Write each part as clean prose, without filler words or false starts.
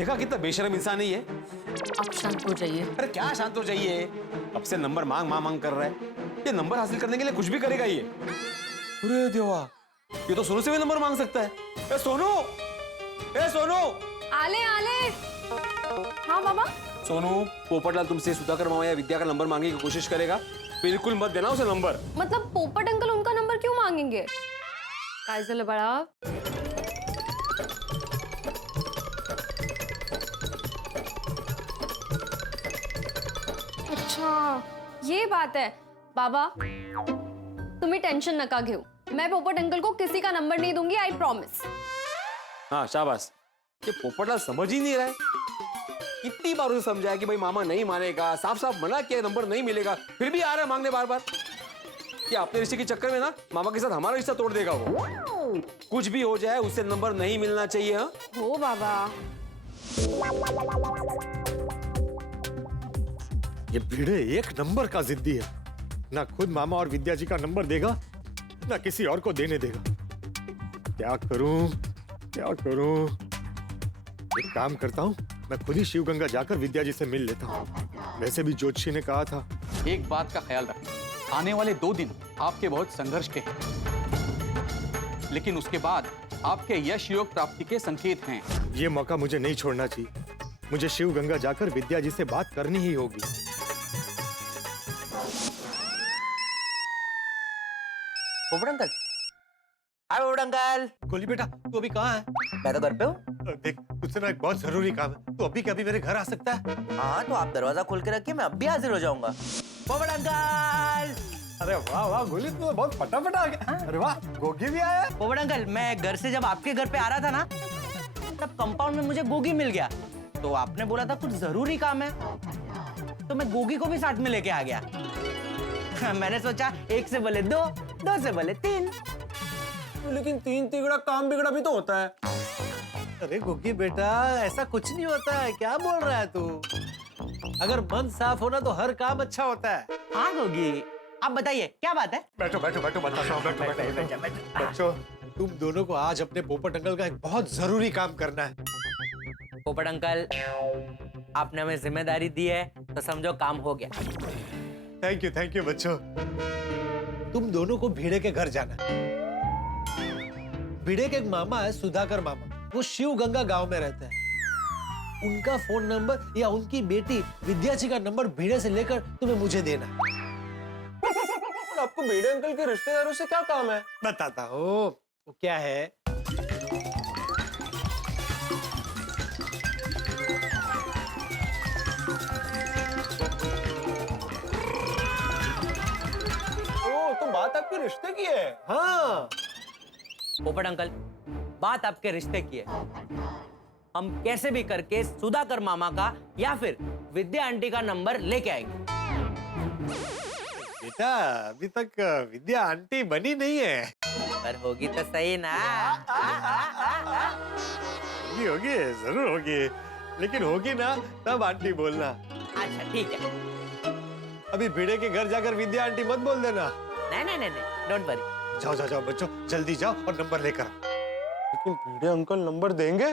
देखा कितना बेशर्म इंसान है ये। आप शांत हो जाइए। अरे क्या शांत हो जाइए, अब से नंबर मांग कर रहा है। ये नंबर हासिल करने के लिए कुछ भी करेगा ये। अरे देवा, ये तो सोनू से भी नंबर मांग सकता है। ए सोनू, ए सोनू। आले आले। हाँ बाबा। सोनू, पोपटलाल तुमसे सुधाकर मामा या विद्या का नंबर मांगने की कोशिश करेगा, बिल्कुल मत देना उसे नंबर। मतलब पोपट अंकल उनका नंबर क्यों मांगेंगे? काय झालं बाळा? अच्छा ये बात है बाबा, तुम्ही टेंशन नका घेऊ। मैं पोपट अंकल को किसी का नंबर नहीं दूंगी, आई प्रॉमिस। हाँ शाबाश। ये पोपटलाल समझ ही नहीं रहा है। कितनी बार उसे समझाया कि भाई मामा नहीं मानेगा, साफ साफ मना किया नंबर नहीं मिलेगा, फिर भी आ रहा है मांगने बार बार। कि अपने रिश्ते के चक्कर में ना मामा के साथ हमारा रिश्ता तोड़ देगा वो। कुछ भी हो जाए उसे नंबर नहीं मिलना चाहिए। हाँ हो बाबा। ये भिड़े एक नंबर का जिद्दी है, ना खुद मामा और विद्या जी का नंबर देगा, ना किसी और को देने देगा। क्या करूं क्या करूं? एक काम करता हूं, मैं खुद ही शिवगंगा जाकर विद्या जी से मिल लेता हूं। वैसे भी ज्योतिषी ने कहा था। एक बात का ख्याल रखें, आने वाले 2 दिन आपके बहुत संघर्ष के हैं, लेकिन उसके बाद आपके यश योग प्राप्ति के संकेत हैं। ये मौका मुझे नहीं छोड़ना चाहिए। मुझे शिवगंगा जाकर विद्या जी से बात करनी ही होगी। पोपट अंकल, हाय पोपट अंकल। गोली बेटा, तू अभी कहाँ है? मैं तो घर पे हूँ। देख, तुझसे ना एक बहुत जरूरी काम है। तू अभी के अभी मेरे घर आ सकता है? हाँ तो आप दरवाजा खोल के रखिए, मैं अभी हाजिर हो जाऊंगा। पोपट अंकल। अरे वाह वाह गोली, तू तो बहुत फटाफट आ गया। अरे वाह, गोगी भी आया। पोपट अंकल, मैं घर से जब आपके घर पे आ रहा था ना, तब कंपाउंड में मुझे गोगी मिल गया। तो आपने बोला था कुछ जरूरी काम है, तो मैं गोगी को भी साथ में लेके आ गया। मैंने सोचा 1 से भले 2, 2 से भले 3। लेकिन 3 तिगड़ा काम बिगड़ा भी तो होता है। अरे गोगी बेटा, ऐसा कुछ नहीं होता है। क्या बोल रहा है तू? अगर मन साफ होना तो हर काम अच्छा होता है। हाँ गोगी, आप बताइए क्या बात है? बैठो बैठो बैठो, बताता हूँ। बैठो। बच्चों, तुम दोनों को आज अपने पोपट अंकल का एक बहुत जरूरी काम करना है। पोपट अंकल, आपने हमें जिम्मेदारी दी है तो समझो काम हो गया। थैंक यू बच्चों। तुम दोनों को भिड़े के घर जाना है। भिड़े के एक मामा है, सुधाकर मामा। वो शिवगंगा गांव में रहते हैं। उनका फोन नंबर या उनकी बेटी विद्या जी का नंबर भिड़े से लेकर तुम्हें मुझे देना है। आपको भिड़े अंकल के रिश्तेदारों से क्या काम है? बताता हूँ। वो क्या है, तो बात आपके रिश्ते की है। हाँ पोपट अंकल, बात आपके रिश्ते की है। हम कैसे भी करके सुधाकर मामा का या फिर विद्या आंटी का नंबर लेके आएंगे। बेटा, अभी तक विद्या आंटी बनी नहीं है। पर होगी तो सही ना। होगी जरूर होगी, लेकिन होगी ना तब आंटी बोलना। अच्छा ठीक है। अभी भिड़े के घर जाकर विद्या आंटी मत बोल देना। नहीं, डोंट वरी। जाओ बच्चों, जल्दी जाओ और नंबर लेकर आओ। लेकिन भिड़े अंकल नंबर देंगे?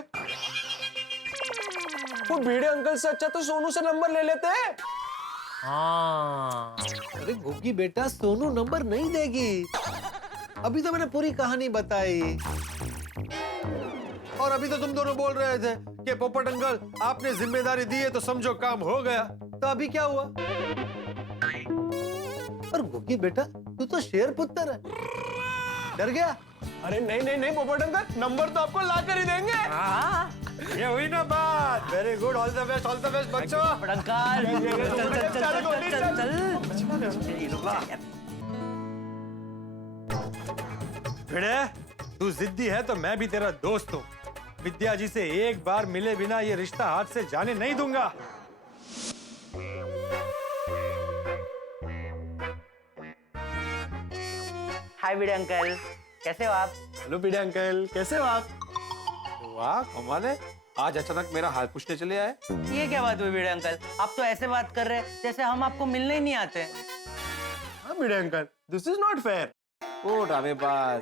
वो भिड़े अंकल से अच्छा तो सोनू से नंबर ले लेते हैं। हाँ। अरे गोगी बेटा, सोनू नंबर नहीं देगी। अभी तो मैंने पूरी कहानी बताई। और अभी तो तुम दोनों बोल रहे थे कि पोपट अंकल आपने जिम्मेदारी दी है तो समझो काम हो गया। तो अभी क्या हुआ? और गोगी बेटा, तू तो शेर पुत्र है, डर गया? अरे नहीं पोपट अंकल, नंबर तो आपको ला कर ही देंगे। हाँ। ये हुई ना बात। Very good, all the best बच्चों। पोपट अंकल, चल। भिड़े, तू जिद्दी है तो मैं भी तेरा दोस्त हूँ। विद्या जी से एक बार मिले बिना ये रिश्ता हाथ से जाने नहीं दूंगा। हाय भिड़े अंकल, कैसे हो आप? हेलो भिड़े अंकल, कैसे हो आप? वाह कमाल है, आज अचानक मेरा हाल पूछने चले आए। ये क्या बात हुई भिड़े अंकल? आप तो ऐसे बात कर रहे हैं जैसे हम आपको मिलने ही नहीं आते। हाँ भिड़े uncle, this is not fair. ओ ड्रामेबाज,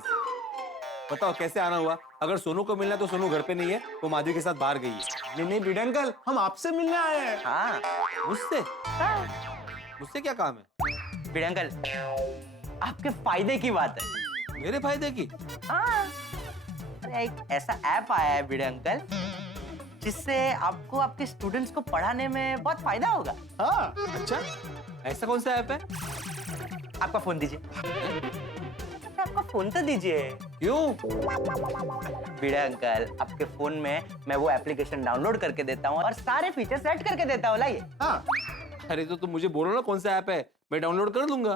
बताओ कैसे आना हुआ? अगर सोनू को मिलना है तो सोनू घर पे नहीं है, वो माधवी के साथ बाहर गई है। नहीं नहीं भिड़े अंकल, हम आपसे मिलने आए हैं। हाँ मुझसे? मुझसे क्या काम है? भिड़े अंकल, आपके फायदे की बात है। मेरे फायदे की? हाँ, अरे एक ऐसा ऐप आया है भिड़े अंकल, जिससे आपको आपके स्टूडेंट्स को पढ़ाने में बहुत फायदा होगा। हाँ अच्छा, ऐसा कौन सा ऐप है? आपका फोन दीजिए। आपका फोन तो दीजिए। क्यों? भिड़े अंकल, आपके फोन में मैं वो एप्लीकेशन डाउनलोड करके देता हूँ और सारे फीचर सेट करके देता हूँ। लाइए। हाँ, अरे तो तुम मुझे बोलो ना कौन सा ऐप है, मैं डाउनलोड कर दूंगा।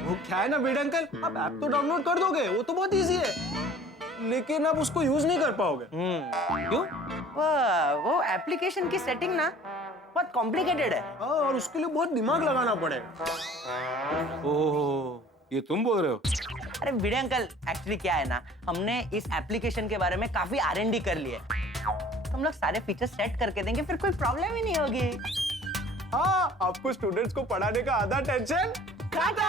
वो क्या है ना भिड़े अंकल, आप ऐप तो डाउनलोड कर दोगे, वो तो बहुत इजी है, लेकिन आप उसको यूज नहीं कर पाओगे। क्यों? वो एप्लीकेशन की सेटिंग ना बहुत कॉम्प्लिकेटेड है। हाँ, और उसके लिए बहुत दिमाग लगाना पड़ेगा। ओह, ये तुम बोल रहे हो? अरे भिड़े अंकल, एक्चुअली क्या है ना, हमने इस एप्लीकेशन के बारे में काफी R&D कर ली है। हम लोग सारे फीचर सेट करके देंगे, फिर कोई प्रॉब्लम ही नहीं होगी। हाँ, आपको स्टूडेंट्स को पढ़ाने का आधा टेंशन खत्म।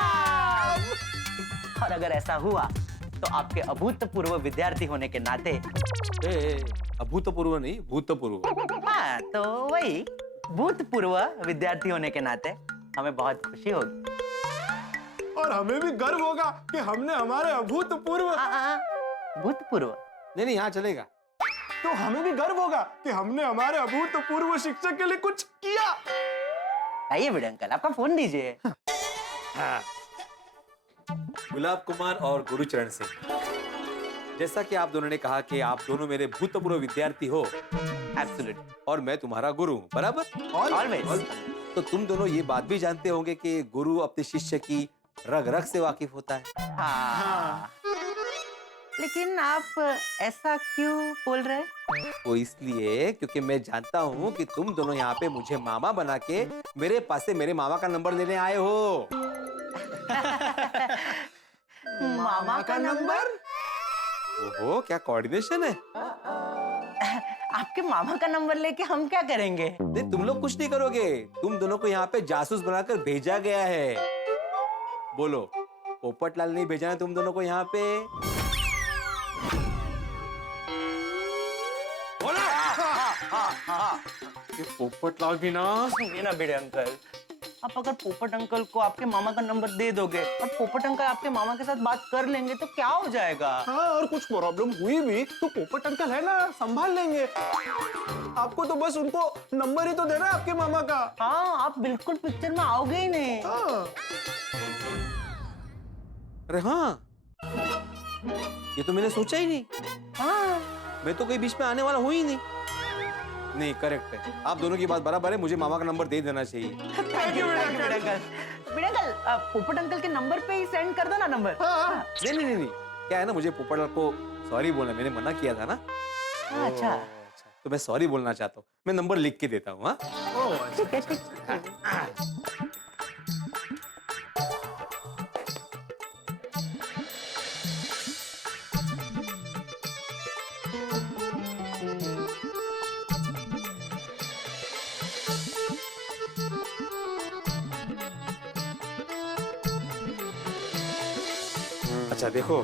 और अगर ऐसा हुआ तो आपके अभूतपूर्व विद्यार्थी होने के नाते, अभूतपूर्व नहीं, भूतपूर्व। हाँ तो वही भूतपूर्व विद्यार्थी होने के नाते हमें बहुत खुशी होगी। और हमें भी गर्व होगा कि हमने हमारे अभूतपूर्व, भूतपूर्व नहीं नहीं, यहाँ चलेगा। तो हमें भी गर्व होगा कि हमने हमारे अभूतपूर्व शिक्षक के लिए कुछ किया। आइए भिड़े अंकल, आपका फोन दीजिए। गुलाब कुमार और गुरुचरण सिंह, जैसा कि आप दोनों ने कहा कि आप दोनों मेरे भूतपूर्व विद्यार्थी हो, एब्सोल्युटली, और मैं तुम्हारा गुरु हूँ, बराबर? ऑलवेज। तो तुम दोनों ये बात भी जानते होंगे कि गुरु अपने शिष्य की रग रग से वाकिफ होता है। हाँ। लेकिन आप ऐसा क्यों बोल रहे हैं? वो इसलिए क्योंकि मैं जानता हूँ कि तुम दोनों यहाँ पे मुझे मामा बना के मेरे पास से मेरे मामा का नंबर लेने आए हो। मामा का नंबर? ओहो, क्या कोऑर्डिनेशन है। आपके मामा का नंबर लेके हम क्या करेंगे? नहीं, तुम लोग कुछ नहीं करोगे, तुम दोनों को यहाँ पे जासूस बनाकर भेजा गया है। बोलो, पोपटलाल नहीं भेजा है तुम दोनों को यहाँ पे? बोलो। ये पोपटलाल भी ना। सुनिए ना भिड़े अंकल, आप अगर पोपट अंकल को आपके मामा का नंबर दे दोगे और पोपट अंकल आपके मामा के साथ बात कर लेंगे तो क्या हो जाएगा? हाँ, और कुछ प्रॉब्लम हुई भी तो पोपट अंकल है ना, संभाल लेंगे। आपको तो बस उनको नंबर ही तो देना है आपके मामा का। हाँ, आप बिल्कुल पिक्चर में आओगे ही नहीं। हाँ। अरे हाँ, ये तो मैंने सोचा ही नहीं। हाँ, मैं तो कहीं बीच में आने वाला हूँ ही नहीं। नहीं, करेक्ट है, आप दोनों की बात बराबर है, मुझे मामा का नंबर दे देना चाहिए। Thank you Bhide uncle. Bhide uncle, पोपट अंकल के नंबर पे ही सेंड कर दो ना नंबर। हाँ। नहीं नहीं नहीं नहीं, क्या है ना, मुझे पोपटलाल को सॉरी बोलना, मैंने मना किया था ना। अच्छा, तो मैं सॉरी बोलना चाहता हूँ, मैं नंबर लिख के देता हूँ। हाँ, ठीक है, ठीक है। अच्छा देखो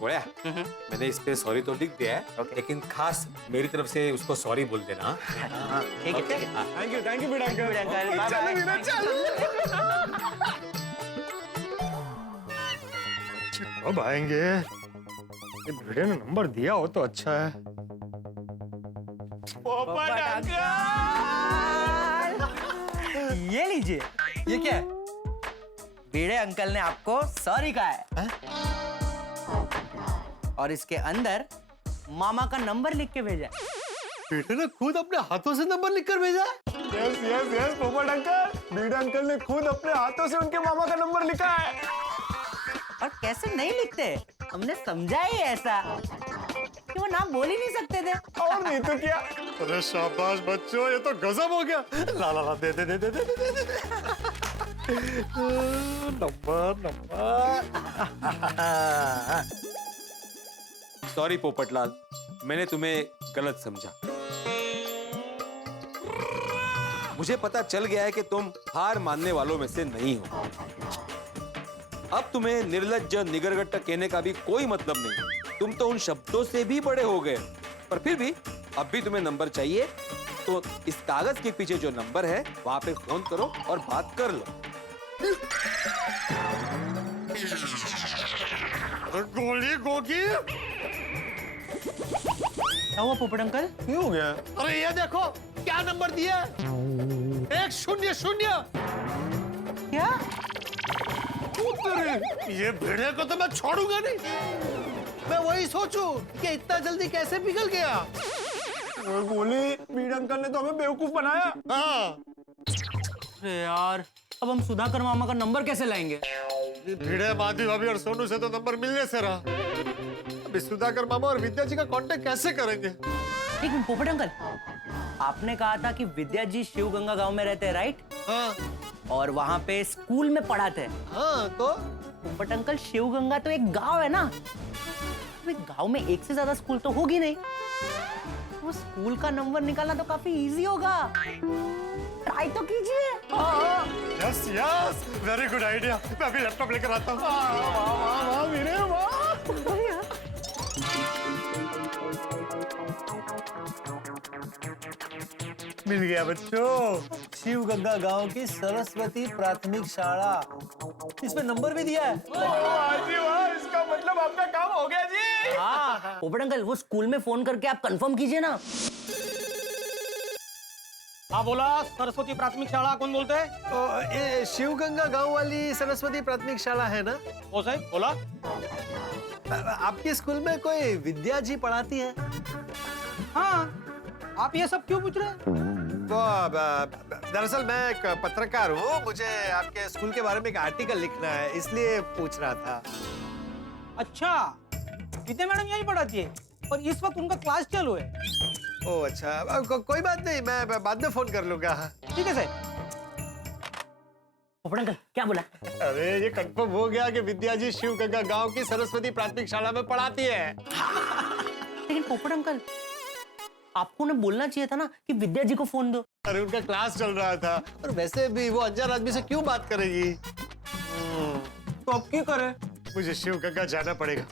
गोया, मैंने इस पे सॉरी तो लिख दिया है, लेकिन खास मेरी तरफ से उसको सॉरी बोल देना। ठीक है, ठीक है। Thank you Bhide uncle. Bhide uncle, bye चलो बाय। भिड़े, चलो। अब आएंगे। ये भिड़े ने नंबर दिया हो तो अच्छा है। पोपट अंकल, ये लीजिए। ये क्या है? भिड़े अंकल ने आपको सॉरी कहा है। और इसके अंदर मामा का नंबर लिख के भेजा है। भिड़े ने खुद अपने हाथों से नंबर लिखकर भेजा है। यस यस यस पोपट अंकल, भिड़े अंकल ने खुद अपने हाथों से उनके मामा का नंबर लिखा है। और कैसे नहीं लिखते, हमने समझा ही ऐसा कि वो नाम बोल ही नहीं सकते थे। और नहीं तो क्या। अरे शाबाश बच्चों, ये तो गजब हो गया। ला ला ला, दे दे दे दे दे दे दे। Number number. सॉरी पोपटलाल, मैंने तुम्हें गलत समझा। मुझे पता चल गया है कि तुम हार मानने वालों में से नहीं हो। अब तुम्हें निर्लज्ज निगरगट्ट कहने का भी कोई मतलब नहीं। तुम तो उन शब्दों से भी बड़े हो गए, पर फिर भी अब भी तुम्हें नंबर चाहिए तो इस कागज के पीछे जो नंबर है वहां पे फोन करो और बात कर लो। गोली गोगी, क्या हुआ पोपट अंकल? क्यों हो गया? अरे ये देखो क्या नंबर दिया है, 100। क्या? ये भिड़े को तो मैं छोड़ूंगा नहीं। मैं वही सोचूं कि इतना जल्दी कैसे पिघल गया। और गोली, बीड़ अंकल ने तो हमें बेवकूफ बनाया। हाँ, अरे यार, अब हम सुधाकर मामा का नंबर कैसे लाएंगे? भिड़े, माधवी भाभी और सोनू से तो नंबर मिलने से रहा। अभी सुधाकर मामा और विद्या जी का कांटेक्ट कैसे करेंगे? एक मिनट पोपट अंकल, आपने कहा था कि विद्या जी शिव गंगा गांव में रहते हैं, राइट? हाँ और वहाँ पे स्कूल में पढ़ाते हैं। हाँ, तो पोपट अंकल, शिव गंगा तो एक गांव है ना, तो गांव में एक से ज्यादा स्कूल तो होगी नहीं। वो स्कूल का नंबर निकालना तो काफी इजी होगा, ट्राई तो कीजिए। Yes yes, very good idea. मैं अभी लैपटॉप लेकर आता हूँ। वाह वीरे वाह। मिल गया बच्चों। शिव गंगा गांव की सरस्वती प्राथमिक शाला, इसमें नंबर भी दिया है। जी वाह, इसका मतलब आपका काम हो गया जी। हाँ पोपट अंकल, वो स्कूल में फोन करके आप कंफर्म कीजिए ना। हाँ बोला, सरस्वती प्राथमिक शाला कौन बोलते हैं? ये शिव गंगा गांव वाली सरस्वती प्राथमिक शाला है ना? ओ साहब बोला। आपके स्कूल में कोई विद्या जी पढ़ाती है? हाँ, आप ये सब क्यों पूछ रहे हैं? दरअसल मैं एक पत्रकार हूँ, मुझे आपके स्कूल के बारे में एक आर्टिकल लिखना है, इसलिए पूछ रहा था। अच्छा, विद्या मैडम यही पढ़ाती है और इस वक्त उनका क्लास चालू है। ओह अच्छा, कोई बात नहीं, मैं बाद में फोन कर लूंगा। ठीक है सर। पोपट अंकल क्या बोला? अरे ये कंफर्म हो गया कि विद्या जी शिव गंगा गांव की सरस्वती प्राथमिक शाला में पढ़ाती है। लेकिन पोपट अंकल, आपको ने बोलना चाहिए था ना कि विद्या जी को फोन दो। अरे उनका क्लास चल रहा था, और वैसे भी वो अनजान आदमी से क्यों बात करेगी। तो अब क्या करे? मुझे शिव गंगा जाना पड़ेगा,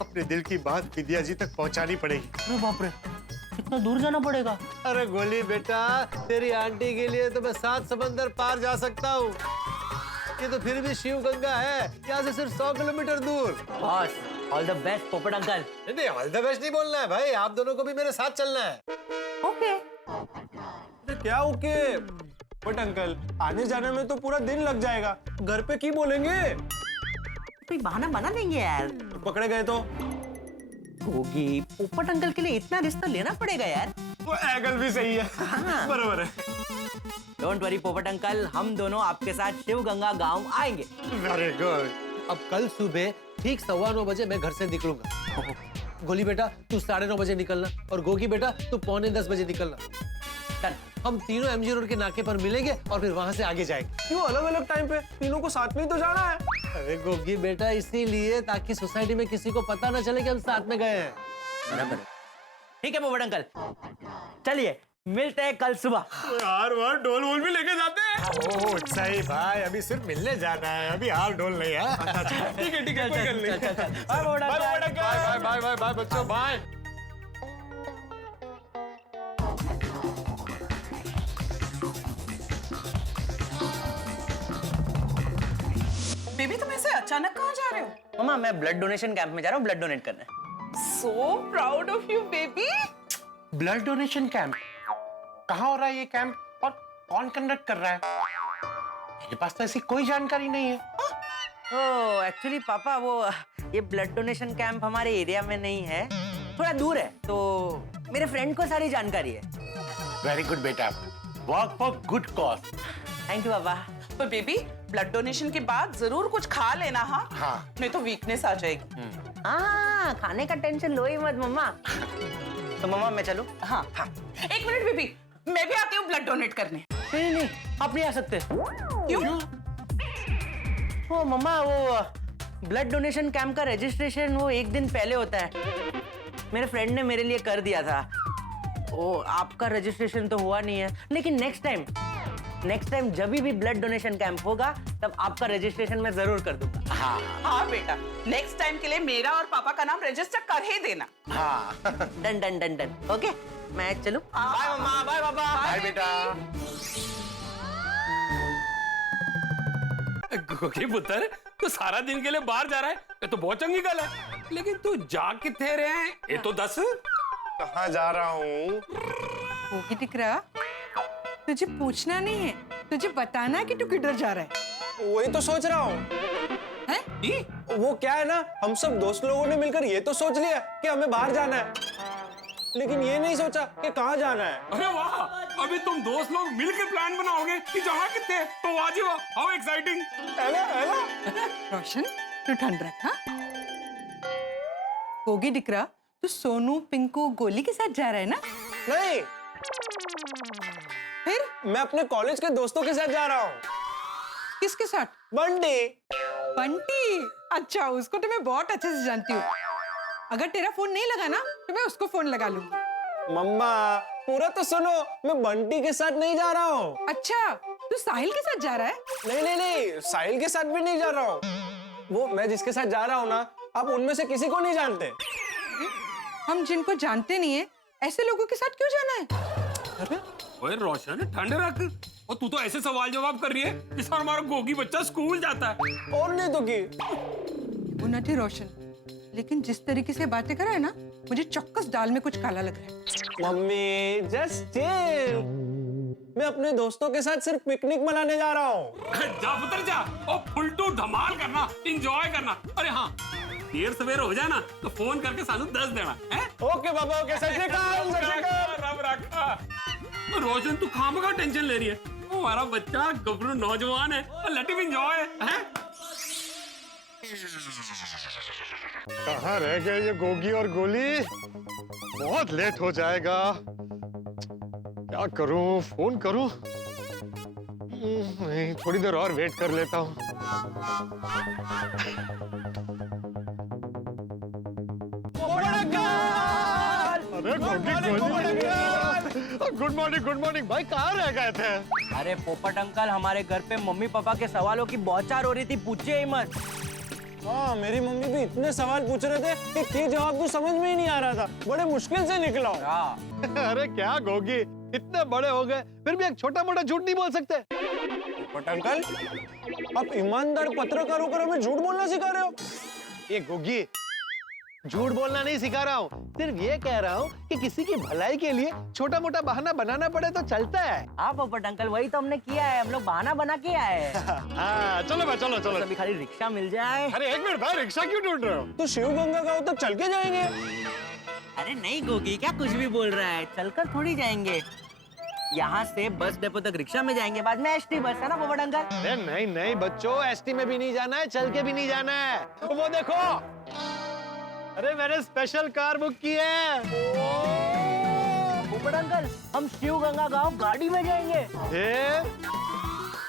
अपने दिल की बात विद्या जी तक पहुंचानी पड़ेगी। अरे बाप रे, कितना दूर जाना पड़ेगा? अरे गोली बेटा, तेरी आंटी के लिए तो मैं 7 समंदर पार जा सकता हूँ। ये तो फिर भी शिव गंगा है, यहाँ से सिर्फ 100 किलोमीटर दूर। बॉस, ऑल द बेस्ट पोपट अंकल। नहीं, ऑल द बेस्ट नहीं बोलना है भाई, आप दोनों को भी मेरे साथ चलना है। ओके। क्या ओके? बट अंकल, आने जाने में तो पूरा दिन लग जाएगा, घर पे की बोलेंगे? कोई बहाना बना देंगे यार। पकड़े गए तो? होगी, पोपट अंकल के लिए इतना रिश्ता लेना पड़ेगा यार। वो एंगल भी सही है। बराबर है। डोंट वरी पोपट अंकल, हम दोनों आपके साथ शिव गंगा गांव आएंगे। Very good. अब कल सुबह ठीक 9:15 बजे मैं घर से निकलूंगा। गोली बेटा तू 9:30 बजे निकलना, और गोगी बेटा तू 9:45 बजे निकलना। डन। हम तीनों MG रोड के नाके पर मिलेंगे और फिर वहां से आगे जाएंगे। क्यों अलग अलग टाइम पे? तीनों को साथ में ही तो जाना है। अरे गोगी बेटा, इसीलिए ताकि सोसाइटी में किसी को पता ना चले कि हम साथ में गए हैं। बराबर। ठीक है पोपट अंकल, चलिए मिलते हैं कल सुबह। यार वहाँ ढोल वोल भी लेके जाते हैं। ओह सही भाई, अभी सिर्फ मिलने जाना है, अभी हाल ढोल नहीं है। ठीक है ठीक है, कोई गल नहीं। Bye Popat uncle. Bye bye bye bye बच्चों, बाय। बेबी तुम ऐसे अचानक कहाँ जा रहे हो? मम्मा, मैं ब्लड डोनेशन कैंप में जा रहा हूँ ब्लड डोनेट करने। So proud of you, baby. Blood donation camp कहाँ हो रहा है ये कैंप, और कौन कंडक्ट कर रहा है? मेरे पास तो ऐसी कोई जानकारी नहीं है। ओह एक्चुअली पापा, वो ये ब्लड डोनेशन कैंप हमारे एरिया में नहीं है, थोड़ा दूर है, तो मेरे फ्रेंड को सारी जानकारी है। वेरी गुड बेटा, work for good cause. Thank you पापा। पर बेबी ब्लड डोनेशन के बाद जरूर कुछ खा लेना। हाँ हाँ। नहीं तो वीकनेस आ जाएगी। हाँ, खाने का टेंशन लो ही मत मम्मा। तो मम्मा मैं चलूं? हाँ हाँ, एक मिनट बेबी, मैं भी आती हूँ ब्लड डोनेट करने। नहीं नहीं, आप नहीं आ सकते। क्यों? वो मम्मा, वो ब्लड डोनेशन कैंप का रजिस्ट्रेशन वो एक दिन पहले होता है, मेरे फ्रेंड ने मेरे लिए कर दिया था। वो आपका रजिस्ट्रेशन तो हुआ नहीं है, लेकिन नेक्स्ट टाइम जब भी ब्लड डोनेशन कैंप होगा तब आपका रजिस्ट्रेशन मैं जरूर कर दूंगा। हाँ हाँ बेटा, नेक्स्ट टाइम के लिए मेरा और पापा का नाम रजिस्टर कर ही देना। हाँ done done done done. Okay मैं चलूं। बाय मम्मा, बाय पापा। बाय बेटा। गोगी पुत्र, तू सारा दिन के लिए बाहर जा रहा है, ये तो बहुत चंगी गल है, लेकिन तू जा किथे रहे हैं ये तो दस। कहाँ जा रहा हूँ? होगी टिकरा, तुझे पूछना नहीं है, तुझे बताना है कि तू किधर जा रहा है। वही तो सोच रहा हूँ। हैं? वो क्या है ना, हम सब दोस्त लोगों ने मिलकर ये तो सोच लिया कि हमें बाहर जाना है, लेकिन ये नहीं सोचा कि कहाँ जाना है। अरे वाह, अभी तुम दोस्त लोग मिलकर प्लान बनाओगे कि जहाँ कितने, तो वाह जी वाह, हाउ एक्साइटिंग। रोशन तू ठंड रख। हाँ होगी टिकरा, तू सोनू पिंकू गोली के साथ जा रहा है ना? नहीं, फिर मैं अपने कॉलेज के दोस्तों के साथ जा रहा हूँ। किसके साथ? बंटी। बंटी? अच्छा, उसको तो मैं बहुत अच्छे से जानती हूँ। अगर तेरा फोन नहीं लगा ना तो मैं उसको फोन लगा लूंगी। मम्मा पूरा तो सुनो, मैं बंटी के साथ नहीं जा रहा हूँ। अच्छा, तू साहिल के साथ जा रहा है? नहीं नहीं नहीं, साहिल के साथ भी नहीं जा रहा हूँ। वो मैं जिसके साथ जा रहा हूँ ना, आप उनमें से किसी को नहीं जानते। हम जिनको जानते नहीं है ऐसे लोगों के साथ क्यों जाना है? ओए रोशन, ठंड रख, और तू तो ऐसे सवाल जवाब कर रही है जिस पर हमारा गोगी बच्चा स्कूल जाता है। और नहीं तो की। वो न थी रोशन, लेकिन जिस तरीके से बातें कर रहा है ना, मुझे चौक्कस दाल में कुछ काला लग रहा है। मम्मी जस्ट चिल, मैं अपने दोस्तों के साथ सिर्फ पिकनिक मनाने जा रहा हूँ। जा पुत्र जा, और फुल टू धमाल करना, एंजॉय करना। अरे हाँ, देर सवेर हो जाए ना तो फोन करके सानू 10 देना है। ओके बाबा, ओके। सत श्री अकाल, सत श्री अकाल। रब रखा। रोशन तू खामखा टेंशन ले रही है, हमारा बच्चा गबरू नौजवान है, लेट हिम एंजॉय है। कहाँ रह गए ये गोगी और गोली? बहुत लेट हो जाएगा। क्या करूं, फोन करूं? नहीं, थोड़ी देर और वेट कर लेता हूं। अरे गुड मॉर्निंग भाई, कहाँ रह गए थे? अरे पोपट अंकल, हमारे घर पे मम्मी पापा के सवालों की बौछार हो रही थी, पूछिए ही मत। हाँ, मेरी मम्मी भी इतने सवाल पूछ रहे थे कि जवाब तो समझ में ही नहीं आ रहा था, बड़े मुश्किल से निकला। अरे क्या गोगी, इतने बड़े हो गए फिर भी एक छोटा मोटा झूठ नहीं बोल सकते? पोपट अंकल, आप ईमानदार पत्रकार होकर हमें झूठ बोलना सिखा रहे हो? ये गोगी, झूठ बोलना नहीं सिखा रहा हूँ, सिर्फ ये कह रहा हूँ कि किसी की भलाई के लिए छोटा मोटा बहाना बनाना पड़े तो चलता है। हाँ पोपट अंकल, वही तो हमने किया है, हम लोग बहाना बना के आए हैं। हाँ, चलो भाई, चलो चलो। अभी खाली रिक्शा मिल जाए। अरे एक मिनट भाई, रिक्शा क्यों ढूंढ रहे हो? तो शिव गंगा गांव तक चल के जाएंगे। अरे नहीं गोगी, क्या कुछ भी बोल रहा है, चलकर थोड़ी जाएंगे। यहाँ से बस डिपो तक रिक्शा में जाएंगे, बाद में एसटी बस है ना पोपट अंकल? अरे नहीं नहीं बच्चों, एसटी में भी नहीं जाना है, चल के भी नहीं जाना है। तो वो देखो, अरे मैंने स्पेशल कार बुक की है। पोपट अंकल, हम शिव गंगा गांव गाड़ी में जाएंगे।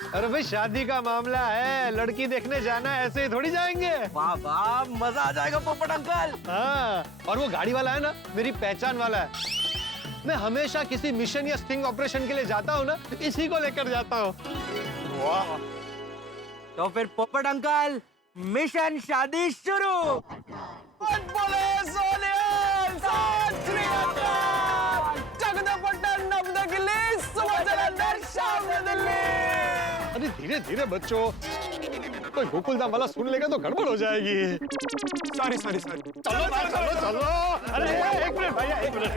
अरे भाई, शादी का मामला है, लड़की देखने जाना है, ऐसे ही थोड़ी जाएंगे। वाह वाह, मजा आ जाएगा पोपट अंकल। हाँ, और वो गाड़ी वाला है ना, मेरी पहचान वाला है। मैं हमेशा किसी मिशन या स्टिंग ऑपरेशन के लिए जाता हूँ ना, इसी को लेकर जाता हूँ। वाह, तो फिर पोपट अंकल, मिशन शादी शुरू। बोले सोनिया, सत श्री अकाल। जगदपट्टन, नवदगिली, सुबह जलंधर, शाम दिल्ली। अरे धीरे धीरे बच्चों, कोई गोकुलधाम वाला सुन लेगा तो गड़बड़ हो जाएगी। Sorry sorry sorry. चलो चलो चलो। अरे एक मिनट भैया, एक मिनट।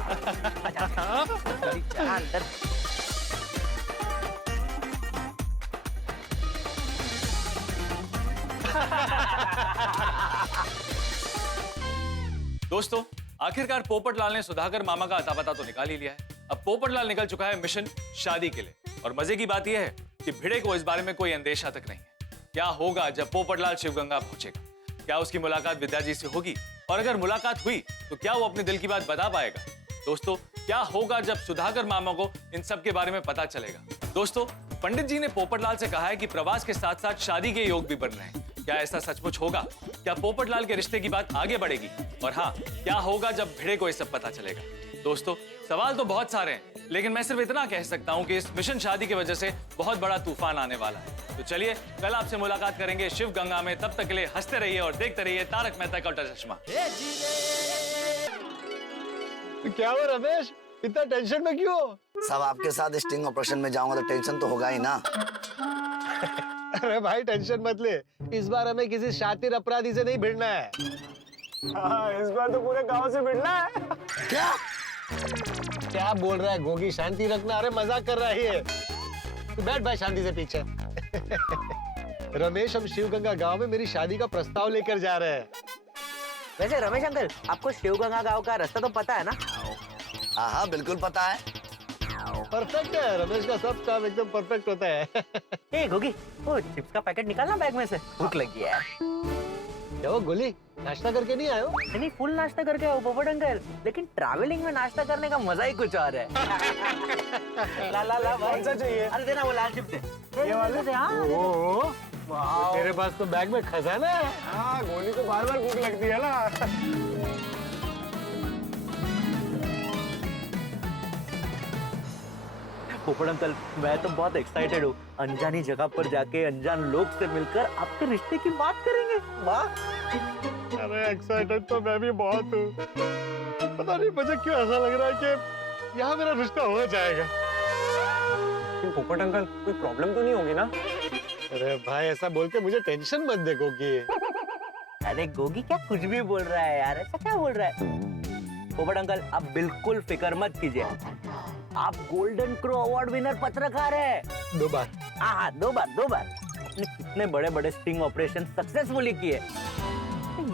दोस्तों, आखिरकार पोपटलाल ने सुधाकर मामा का अता पता तो निकाल ही लिया है। अब पोपटलाल निकल चुका है मिशन शादी के लिए, और मजे की बात यह है कि भिड़े को इस बारे में कोई अंदेशा तक नहीं है। क्या होगा जब पोपटलाल शिवगंगा पहुंचेगा? क्या उसकी मुलाकात विद्या जी से होगी? और अगर मुलाकात हुई तो क्या वो अपने दिल की बात बता पाएगा? दोस्तों, क्या होगा जब सुधाकर मामा को इन सब के बारे में पता चलेगा? दोस्तों, पंडित जी ने पोपटलाल से कहा है कि प्रवास के साथ साथ शादी के योग भी बन रहे हैं। क्या ऐसा सचमुच होगा? क्या पोपटलाल के रिश्ते की बात आगे बढ़ेगी? और हाँ, क्या होगा जब भिड़े को ये सब पता चलेगा? दोस्तों, सवाल तो बहुत सारे हैं, लेकिन मैं सिर्फ इतना कह सकता हूँ कि इस मिशन शादी की वजह से बहुत बड़ा तूफान आने वाला है। तो चलिए कल आपसे मुलाकात करेंगे शिव गंगा में। तब तक के लिए हंसते रहिए और देखते रहिए तारक मेहता का उल्टा चश्मा। क्या हुआ रमेश, इतना टेंशन में क्यों? सब आपके साथ स्टिंग ऑपरेशन में जाऊंगा तो टेंशन तो होगा ही ना। अरे भाई टेंशन मत ले, इस बार हमें किसी शातिर अपराधी से नहीं भिड़ना है। हाँ, इस बार तो पूरे गांव से मिलना है। क्या बोल रहा है गोगी, शांति रखना। अरे मजाक कर रहा है ये। तू बैठ भाई शांति से पीछे। रमेश, हम शिवगंगा गांव में मेरी शादी का प्रस्ताव लेकर जा रहे हैं। वैसे रमेश अंकल, आपको शिवगंगा गांव का रास्ता तो पता है ना? हाँ हाँ बिल्कुल पता है। परफेक्ट है, रमेश का सब काम एकदम परफेक्ट होता है। ए गोगी, वो चिप्स का पैकेट निकालना बैग में से, भूख लगी है। क्या वो गोली, नाश्ता करके नहीं आए हो? नहीं, फुल नाश्ता करके आओ पोपट अंकल, लेकिन ट्रैवलिंग में नाश्ता करने का मजा ही कुछ और है। ला ला ला भाई, कौन सा चाहिए? अरे देना वो लाल चिप्स दे। ये वाले? हाँ, तेरे पास तो बैग में खजाना है। हाँ, गोली को बार बार भूख लगती है ना। पोपट अंकल, मैं तो बहुत एक्साइटेड हूँ। अनजानी जगह पर जाके अनजान लोग से मिलकर आपके रिश्ते की बात करेंगे। वाह! अरे एक्साइटेड तो मैं भी बहुत हूँ। पता नहीं मुझे क्यों ऐसा लग रहा है कि यहाँ मेरा रिश्ता हो जाएगा। पोपट अंकल, कोई प्रॉब्लम तो नहीं होगी ना? अरे भाई, ऐसा बोल के मुझे टेंशन मत दे गोगी। अरे गोगी क्या कुछ भी बोल रहा है यार, ऐसा क्या बोल रहा है? पोपट अंकल, आप बिल्कुल फिक्र मत कीजिए। आप गोल्डन क्रो अवार्ड विनर पत्रकार है। 2 बार। हाँ, 2 बार। आपने कितने बड़े बड़े स्टिंग ऑपरेशन सक्सेसफुली किए।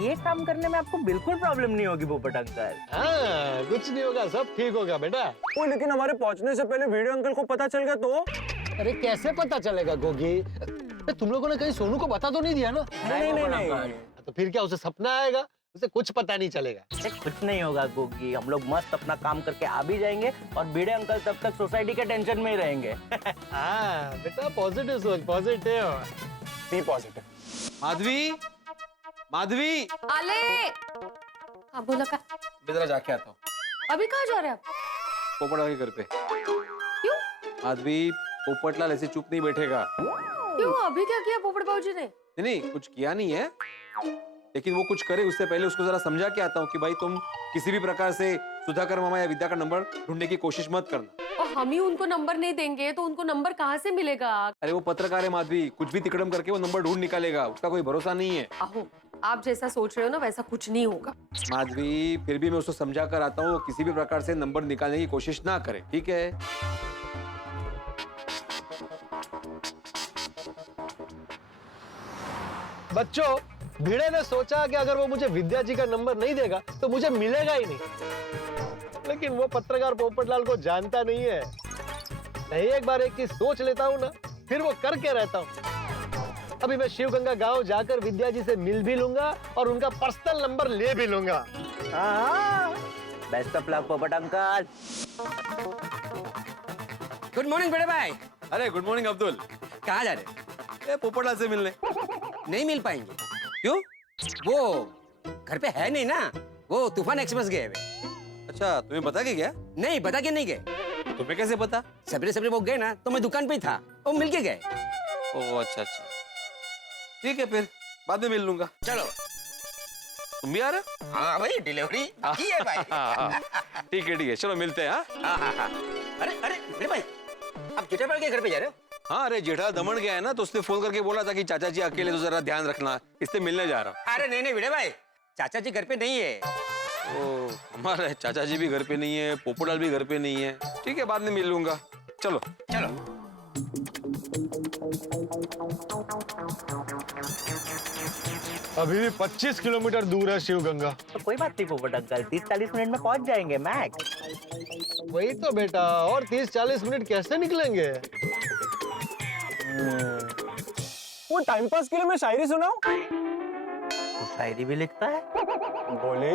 ये काम करने में आपको बिल्कुल प्रॉब्लम नहीं होगी पोपट अंकल। हाँ, कुछ नहीं होगा, सब ठीक होगा बेटा। ओ, लेकिन हमारे पहुंचने से पहले वीडियो अंकल को पता चल गया तो? अरे कैसे पता चलेगा गोगी? तुम लोगों ने कहीं सोनू को बता तो नहीं दिया ना? नहीं। तो फिर क्या उसे सपना आएगा? उसे कुछ पता नहीं चलेगा। कुछ नहीं होगा गोगी, हम लोग मस्त अपना काम करके आ भी जाएंगे और बीड़े अंकल तब तक सोसाइटी के टेंशन में ही रहेंगे। हाँ बेटा, पॉजिटिव सोच, पॉजिटिव। B positive. माधवी आले। हाँ बोला का? मैं जरा जाके आता हूँ। अभी कहाँ जा रहे हैं आप? पोपटलाल के घर पे। क्यों? माधवी, पोपटलाल ऐसे चुप नहीं बैठेगा। क्यों, अभी क्या किया पोपट बाबूजी ने? नहीं, कुछ किया नहीं है, लेकिन वो कुछ करे उससे पहले उसको जरा समझा के आता हूँ कि भाई तुम किसी भी प्रकार से सुधाकर मामा या विद्या का नंबर ढूंढने की कोशिश मत करना। और हम ही उनको नंबर नहीं देंगे तो उनको नंबर कहाँ से मिलेगा? अरे वो पत्रकार है माधवी, कुछ भी तिकड़म करके वो नंबर ढूंढ निकालेगा, उसका कोई भरोसा नहीं है। आहो, आप जैसा सोच रहे हो ना वैसा कुछ नहीं होगा। माधवी, फिर भी मैं उसको समझा कर आता हूँ, वो किसी भी प्रकार से नंबर निकालने की कोशिश ना करे, ठीक है? बच्चों, भिड़े ने सोचा कि अगर वो मुझे विद्या जी का नंबर नहीं देगा तो मुझे मिलेगा ही नहीं, लेकिन वो पत्रकार पोपटलाल को जानता नहीं है। मैं एक बार एक चीज सोच लेता हूँ ना, फिर वो करके रहता हूँ। अभी मैं शिवगंगा गांव जाकर विद्या जी से मिल भी लूंगा और उनका पर्सनल नंबर ले भी लूंगा। बेस्ट ऑफ लक पोपट अंकल। गुड मॉर्निंग बड़े भाई। अरे गुड मॉर्निंग अब्दुल। कहाँ जा रहे? पोपटलाल से मिलने। नहीं मिल पाएंगे। क्यों? वो घर पे है नहीं ना, वो तूफान एक्सप्रेस गए हुए। अच्छा, तुम्हें बता के गया? नहीं, बता के नहीं गए। तुम्हें कैसे पता? सबरे वो गए ना तो मैं दुकान पे ही था, वो मिल के गए। ओह अच्छा, ठीक है, फिर बाद में मिल लूंगा। चलो। तुम भी आ रहे हो? हाँ भाई, डिलीवरी की है भाई। ठीक है, चलो मिलते हैं। हाँ। अरे मेरे भाई, आप जेठालाल के घर पे जा रहे हो? हाँ, अरे जेठा दमन गया है ना, तो उसने फोन करके बोला था कि चाचा जी अकेले तो जरा ध्यान रखना, इससे मिलने जा रहा हूँ। अरे नहीं भिड़े भाई, चाचा जी घर पे नहीं है। ओ, हमारे चाचा जी भी घर पे नहीं है, पोपटलाल भी घर पे नहीं है। ठीक है, बाद में मिल लूंगा। चलो। अभी भी 25 किलोमीटर दूर है शिवगंगा। तो कोई बात नहीं पोपट अंकल, 30-40 मिनट में पहुंच जाएंगे मैक्स। वही तो बेटा, और 30-40 मिनट कैसे निकलेंगे? वो टाइम पास के लिए मैं शायरी सुनाऊं? तो शायरी भी लिखता है? बोले।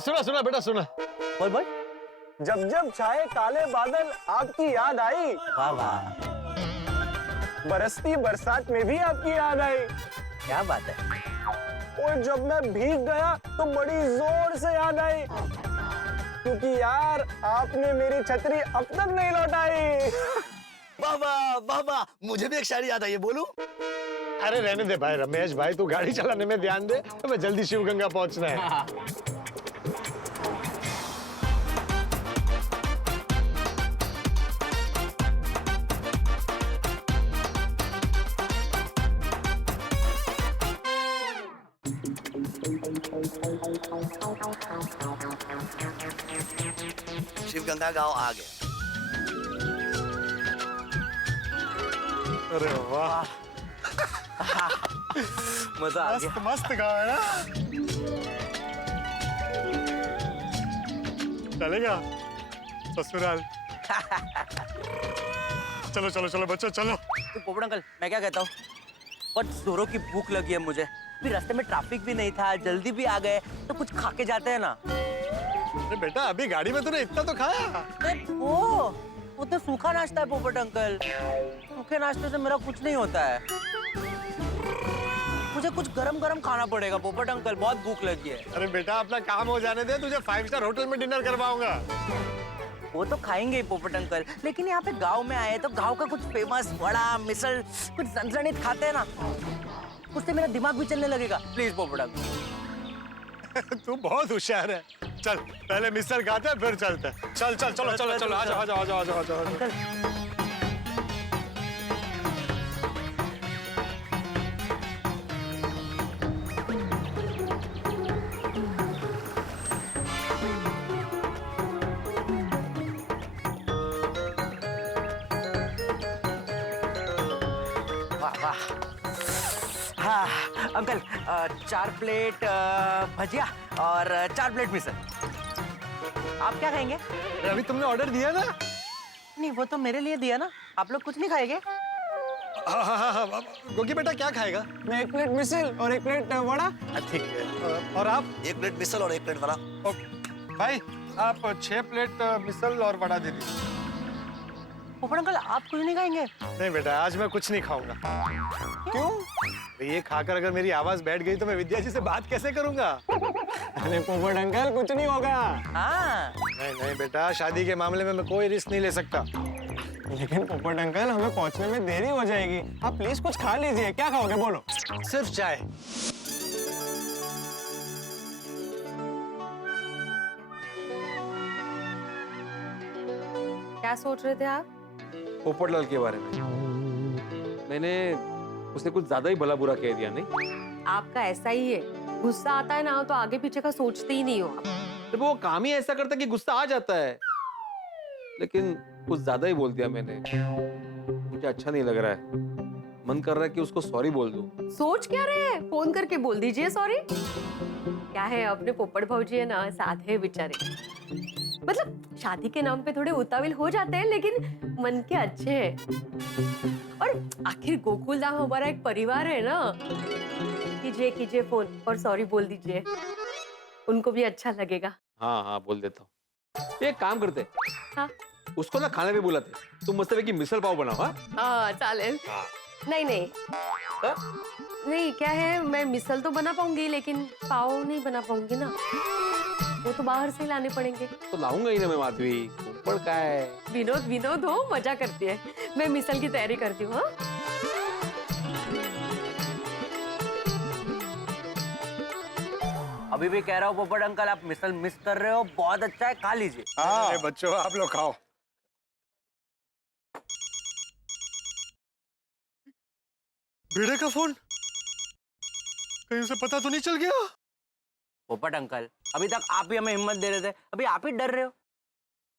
सुना बेटा, सुना। बोल। जब जब छाए काले बादल आपकी याद आई। वाह वाह, बरसती बरसात में भी आपकी याद आई। क्या बात है। और जब मैं भीग गया तो बड़ी जोर से याद आई। क्योंकि यार आपने मेरी छतरी अब तक नहीं लौटाई। बाबा बाबा, मुझे भी एक शायरी याद आई है, बोलूं? अरे रहने दे भाई रमेश भाई, तू गाड़ी चलाने में ध्यान दे, हमें जल्दी शिवगंगा पहुंचना है। शिवगंगा गांव आ गया। अरे वाह, मजा आ गया। मस्त मस्त गाँव है ना। चलेगा ससुराल। चलो चलो चलो बच्चों चलो। तो पोपट अंकल, मैं क्या कहता हूँ, बहुत जोरों की भूख लगी है मुझे। फिर रास्ते में ट्रैफिक भी नहीं था, जल्दी भी आ गए, तो कुछ खा के जाते हैं ना। अरे बेटा अभी गाड़ी में तूने इतना तो खाया। अरे वो तो सूखा नाश्ता है पोपट अंकल। सूखे नाश्ते से मेरा कुछ नहीं होता है। मुझे कुछ गरम गरम खाना पड़ेगा पोपट अंकल, बहुत भूख लगी है। अरे बेटा अपना काम हो जाने दे, तुझे 5 स्टार होटल में डिनर करवाऊंगा। वो तो खाएंगे ही पोपट अंकल, लेकिन यहाँ पे गांव में आए तो गांव का कुछ फेमस वड़ा मिसल कुछ सनसनीत खाते हैं ना, उससे मेरा दिमाग भी चलने लगेगा। प्लीज पोपट अंकल। तू बहुत होशियार है। चल पहले मिसल खाते हैं फिर चलते हैं। चल चल चलो चलो चलो आ जाओ आ जाओ आ जाओ आ जाओ। अंकल वाह वाह। हाँ अंकल, 4 प्लेट भजिया और 4 प्लेट मिसल। आप क्या खाएंगे? अभी तुमने ऑर्डर दिया ना? नहीं वो तो मेरे लिए दिया ना, आप लोग कुछ नहीं खाएंगे? हाँ, गोगी बेटा क्या खाएगा? मैं 1 प्लेट मिसल और 1 प्लेट वड़ा। ठीक है। और आप? 1 प्लेट मिसल और 1 प्लेट वड़ा। भाई आप 6 प्लेट मिसल और वड़ा दे दीजिए। पोपट अंकल आप कुछ नहीं खाएंगे? नहीं बेटा आज मैं कुछ नहीं खाऊंगा। क्यों? ये खाकर अगर मेरी आवाज बैठ गई तो मैं विद्या जी से बात कैसे करूंगा? अरे पोपट अंकल कुछ नहीं होगा। हाँ नहीं नहीं बेटा, शादी के मामले में मैं कोई रिस्क नहीं ले सकता। लेकिन पोपट अंकल हमें पहुंचने में देरी हो जाएगी, आप प्लीज कुछ खा लीजिए। क्या खाओगे बोलो? सिर्फ चाय। क्या सोच रहे थे आप? पोपटलाल के बारे में मैंने उसे कुछ ज्यादा ही भला बुरा कह दिया नहीं? आपका ऐसा ही है, गुस्सा आता है ना तो आगे पीछे का सोचते ही नहीं हो आप। तो वो काम ही ऐसा करता है कि गुस्सा आ जाता है, लेकिन कुछ ज्यादा ही बोल दिया मैंने। मुझे अच्छा नहीं लग रहा है, मन कर रहा है कि उसको सॉरी बोल दूं। सोच क्या रहे हैं? फोन करके बोल दीजिए सॉरी। क्या है अपने पोपट भाऊजी है ना, साधे बेचारे, मतलब शादी के नाम पे थोड़े उतावल हो जाते हैं लेकिन मन के अच्छे हैं। और आखिर गोकुल धाम हमारा एक परिवार है ना। कीजिए कीजिए फोन और सॉरी बोल दीजिए, उनको भी अच्छा लगेगा। हाँ हाँ बोल देता हूँ। एक काम करते, हाँ उसको ना खाने पे बुलाते, तुम मस्त की मिसल पाव बनाओ। हाँ चालेल। नहीं नहीं नहीं, क्या है मैं मिसल तो बना पाऊंगी लेकिन पाव नहीं बना पाऊंगी ना, वो तो बाहर से लाने पड़ेंगे। तो लाऊंगा ही ना मैं माधवी, ऊपर का है। विनोद विनोद हो, मजा करती है। मैं मिसल की तैयारी करती हूँ। हाँ अभी भी कह रहा हूँ पोपट अंकल, आप मिसल मिस कर रहे हो, बहुत अच्छा है, खा लीजिए। हाँ बच्चों आप लोग खाओ। भिड़े का फोन, कहीं उसे पता तो नहीं चल गया? पोपट अंकल अभी तक आप ही हमें हिम्मत दे रहे थे, अभी आप ही डर रहे हो।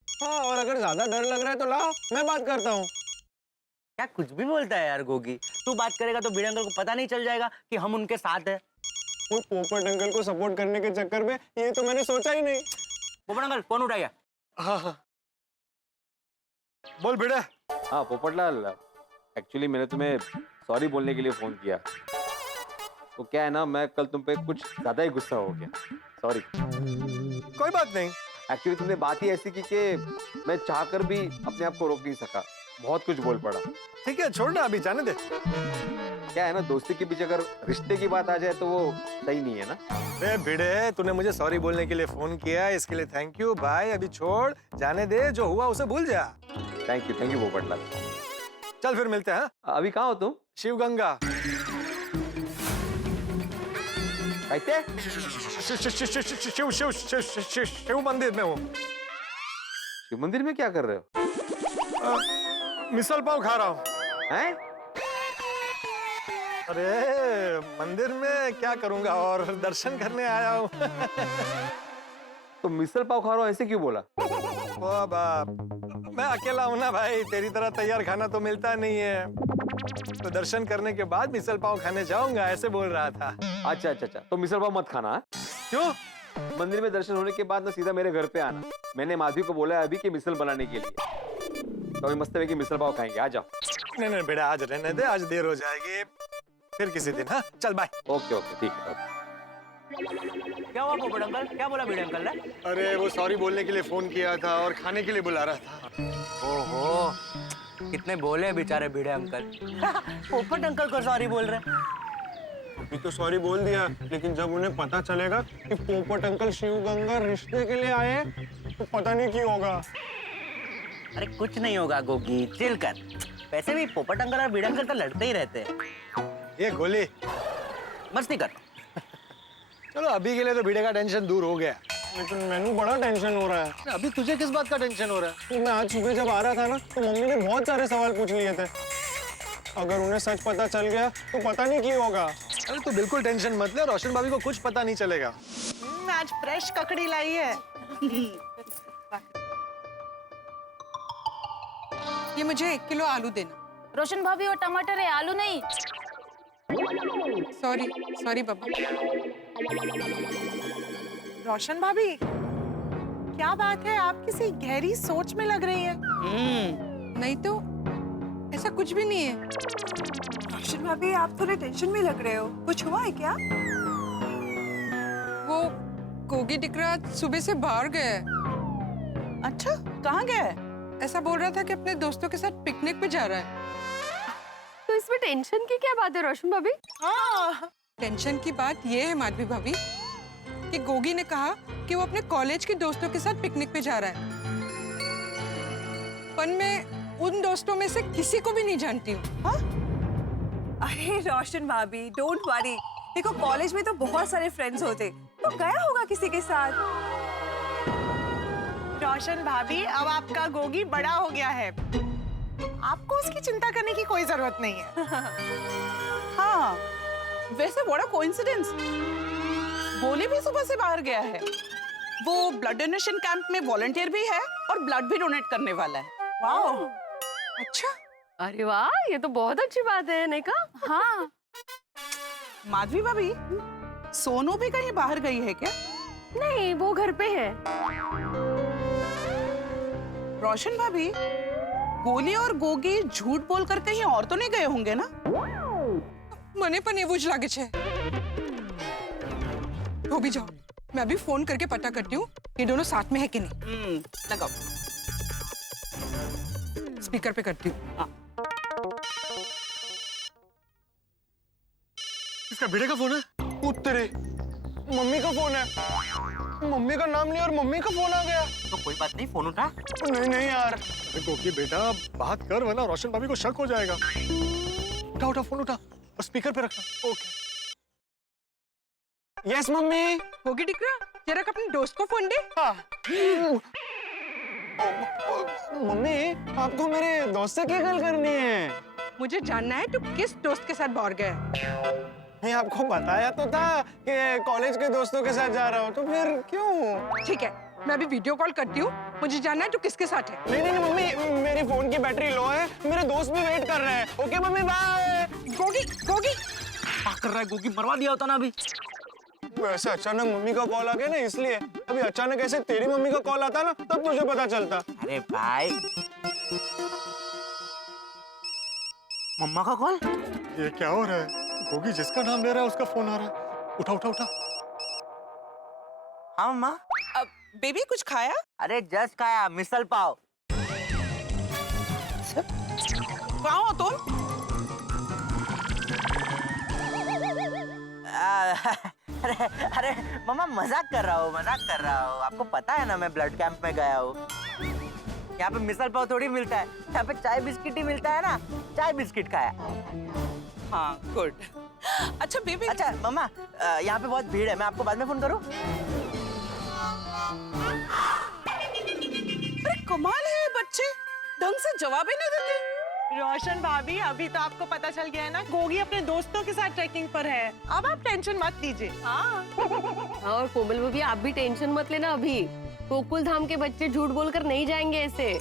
हाँ और अगर ज्यादा डर लग रहा है तो लाओ मैं बात करता हूँ। क्या कुछ भी बोलता है यार गोगी, तू बात करेगा तो भिड़े अंकल को पता नहीं चल जाएगा कि हम उनके साथ हैं। वो पोपट अंकल को सपोर्ट करने के चक्कर में ये तो मैंने सोचा ही नहीं। पोपट अंकल फोन उठाइए। हाँ हाँ बोल भिड़े। हाँ पोपटलाल, एक्चुअली मैंने तुम्हें सॉरी बोलने के लिए फोन किया। तो क्या है ना, मैं कल तुम पे कुछ ज्यादा ही गुस्सा हो गया, सॉरी। कोई बात नहीं। एक्चुअली तुमने बात ही ऐसी की कि मैं चाहकर भी अपने आप को रोक नहीं सका, बहुत कुछ बोल पड़ा। ठीक है छोड़ ना, अभी जाने दे। क्या है ना, दोस्ती के पीछे अगर रिश्ते की बात आ जाए तो वो सही नहीं है ना। अरे भिड़े, तूने मुझे सॉरी बोलने के लिए फोन किया, इसके लिए थैंक यू भाई। अभी छोड़, जाने दे, जो हुआ उसे भूल जा। Thank you Popatlal. चल फिर मिलते हैं। हाँ? अभी कहाँ हो तुम? शिवगंगा। कहते शिव मंदिर में हूँ। शिव मंदिर में क्या कर रहे हो? मिसल पाव खा रहा हूँ। हैं? अरे मंदिर में क्या करूंगा, और दर्शन करने आया हूँ। तो मिसल पाव खा रहा हो ऐसे क्यों बोला? ओ बाप, मैं अकेला हूँ ना भाई, तेरी तरह तैयार खाना तो मिलता नहीं है, तो दर्शन करने के बाद मिसल पाव खाने जाऊंगा, ऐसे बोल रहा था। अच्छा, तो मिसल पाव मत खाना। क्यों? मंदिर में दर्शन होने के बाद ना सीधा मेरे घर पे आना। मैंने माधवी को बोला है अभी कि मिसल बनाने के लिए, तो अभी मस्त है कि मिसल पाव खाएंगे। आ जाओ। नहीं बेटा, आज रहने दे, आज देर हो जाएगी, फिर किसी दिन। हाँ चल बाय। ओके ठीक है। क्या हुआ पोपट अंकल, क्या बोला भिड़े अंकल ने? अरे वो सॉरी बोलने के लिए फोन किया था और खाने के लिए बुला रहा था। ओहो, कितने बोले बेचारे भिड़े अंकल। पोपट अंकल को सॉरी बोल रहे। अभी तो सॉरी बोल दिया, लेकिन जब उन्हें पता चलेगा कि पोपट अंकल शिवगंगा रिश्ते के लिए आए तो पता नहीं क्या होगा। अरे कुछ नहीं होगा गोगी, चिल कर। वैसे भी पोपट अंकल और भिड़े अंकल तो लड़ते ही रहते हैं। ये गोली मस्ती कर। चलो अभी के लिए तो भिड़े का टेंशन दूर हो गया, लेकिन मैंने बड़ा टेंशन हो रहा है। अभी तुझे किस बात का टेंशन हो रहा है? तो मैं आज सुबह जब आ रहा था ना, तो मम्मी ने बहुत सारे सवाल पूछ लिए थे। अगर उन्हें सच पता चल गया तो पता नहीं क्या होगा। अरे तू बिल्कुल टेंशन मत ले, रोशन भाभी को कुछ पता नहीं चलेगा। आज फ्रेश ककड़ी लाई है। ये मुझे 1 किलो आलू देना। रोशन भाभी और टमाटर है, आलू नहीं। सॉरी बाबा। रोशन भाभी, क्या बात है, आप किसी गहरी सोच में लग रही हैं। नहीं तो ऐसा कुछ भी नहीं है। रोशन भाभी, आप थोड़े टेंशन में लग रहे हो, कुछ हुआ है क्या? वो गोगी टिकरा सुबह से बाहर गया है। अच्छा, कहाँ गया है? ऐसा बोल रहा था कि अपने दोस्तों के साथ पिकनिक पे जा रहा है। तो इसमें टेंशन की क्या बात है रोशन भाभी? हाँ, टेंशन की बात ये है माधवी भाभी कि गोगी ने कहा कि वो अपने कॉलेज के दोस्तों के साथ पिकनिक पे जा रहा है, पर मैं उन दोस्तों में से किसी को भी नहीं जानती हूँ। हाँ? अरे रोशन भाभी, डोंट वरी। देखो कॉलेज में तो बहुत सारे फ्रेंड्स होते, तो गया होगा किसी के साथ। रोशन भाभी, अब आपका गोगी बड़ा हो गया है, आपको उसकी चिंता करने की कोई जरूरत नहीं है। हाँ, वैसे बड़ा कोइंसिडेंस, गोली भी सुबह से बाहर गया है। वो ब्लड डोनेशन कैंप में वॉलंटियर भी है और ब्लड भी डोनेट करने वाला है। वाह, अच्छा। अरे वाह, ये तो बहुत अच्छी बात है, नहीं कहा? हाँ। माधवी भाभी, सोनू भी कहीं बाहर गई है क्या? नहीं, वो घर पे है। रोशन भाभी, गोली और गोगी झूठ बोलकर कहीं और तो नहीं गए होंगे ना? मने पण એવું જ લાગે છે। तो भी जाओ, मैं अभी फोन करके पता करती हूँ ये दोनों साथ में है कि नहीं। लगाओ। स्पीकर पे करती हूँ। इसका भिड़े का फोन है? तेरे मम्मी का फोन है। मम्मी का नाम लिया और मम्मी का फोन आ गया। तो कोई बात नहीं, फोन उठा। नहीं यार। अरे गोगी बेटा, बात कर वरना रोशन भाभी को शक हो जाएगा। उठा फोन उठा और स्पीकर पे रखना। Okay. Yes mummy. Gogi Tikra, जरा अपने दोस्त को फोन दे। हाँ। मम्मी, आपको मेरे दोस्त से क्या गल करनी है? मुझे जानना है तू किस दोस्त के साथ बाहर गया है। मैं आपको बताया तो था कि कॉलेज के दोस्तों के साथ जा रहा हूँ, तो फिर क्यों? ठीक है, मैं अभी वीडियो कॉल करती हूँ, मुझे जानना है तू किसके साथ है। नहीं मम्मी, मेरी फोन की बैटरी लो है, मेरे दोस्त भी वेट कर रहे हैं। Okay mummy, bye. गोगी क्या कर रहा है गोगी, मरवा दिया होता ना अभी। वैसे अचानक मम्मी का कॉल आ गया ना, इसलिए। अभी अचानक ऐसे तेरी मम्मी का कॉल आता ना, तब तुझे पता चलता। अरे भाई, मम्मा का कॉल? ये क्या हो रहा है? गोगी जिसका नाम ले रहा है उसका फोन आ रहा है। उठा। हाँ मम्मा। बेबी कुछ खाया? अरे जस्ट खाया, मिसल पाव। कहाँ हो तुम? अरे अरे मामा मजाक कर रहा हूँ, मजाक कर रहा हूँ। आपको पता है ना मैं ब्लड कैंप में गया हूँ। यहाँ पे मिसल पाव थोड़ी मिलता है, यहाँ पे चाय बिस्किट ही मिलता है ना। चाय बिस्किट खाया। हाँ गुड। अच्छा बेबी। अच्छा मामा, यहाँ पे बहुत भीड़ है, मैं आपको बाद में फोन करूँ? अरे कमाल है ये बच्चे, ढंग से जवाब ही नहीं देते। रोशन भाभी, अभी तो आपको पता चल गया है ना, गोगी अपने दोस्तों के साथ ट्रैकिंग पर है। अब आप टेंशन मत लीजिए। हाँ। और कोमल भाभी आप भी टेंशन मत लेना, अभी गोकुल धाम के बच्चे झूठ बोलकर नहीं जाएंगे ऐसे।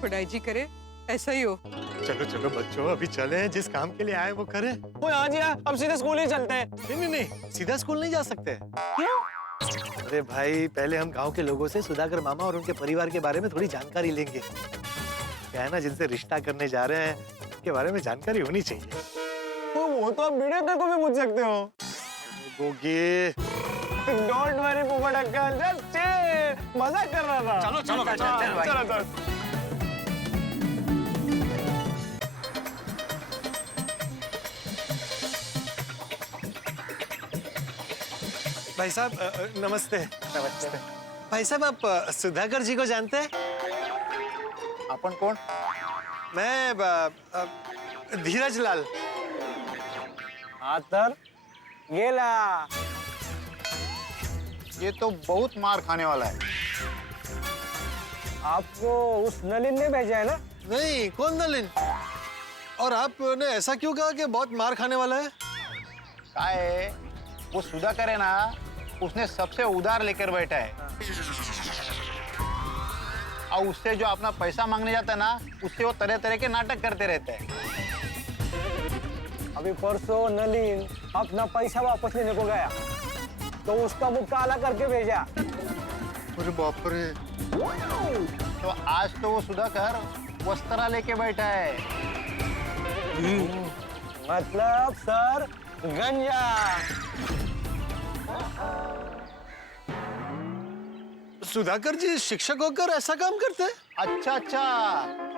खुदाई जी करे ऐसा ही हो। चलो चलो बच्चों, अभी चले, जिस काम के लिए आए वो करें। वो हाँ जी हाँ, अब सीधे स्कूल ही चलते हैं। नहीं, सीधा स्कूल नहीं जा सकते। क्यों? अरे भाई, पहले हम गांव के लोगों से सुधाकर मामा और उनके परिवार के बारे में थोड़ी जानकारी लेंगे। क्या है ना, जिनसे रिश्ता करने जा रहे हैं उनके बारे में जानकारी होनी चाहिए। तो वो तो आप वीडियो कॉल को भी पूछ सकते हो। गोगी, डोंट वरी पोपट अंकल, जस्ट चिल, मजाक कर रहा था। चलो चलो चलो चलो। भाई साहब नमस्ते। नमस्ते भाई साहब, आप सुधाकर जी को जानते हैं? अपन कौन? मैं धीरज लाल। आतर गेला, ये तो बहुत मार खाने वाला है। आपको उस नलिन ने भेजा है ना? नहीं, कौन नलिन? और आपने ऐसा क्यों कहा कि बहुत मार खाने वाला है? क्या है, वो सुधाकर है ना, उसने सबसे उधार लेकर बैठा है। और उससे जो अपना पैसा मांगने जाता है ना, उससे वो तरह तरह के नाटक करते रहते हैं। अभी परसों नलिन अपना पैसा वापस लेने को गया तो उसका मुंह काला करके भेजा। अरे बाप रे। तो आज तो वो सुधाकर वस्त्रा लेके बैठा है। मतलब सर गंजा। सुधाकर जी शिक्षक होकर ऐसा काम करते हैं? अच्छा अच्छा,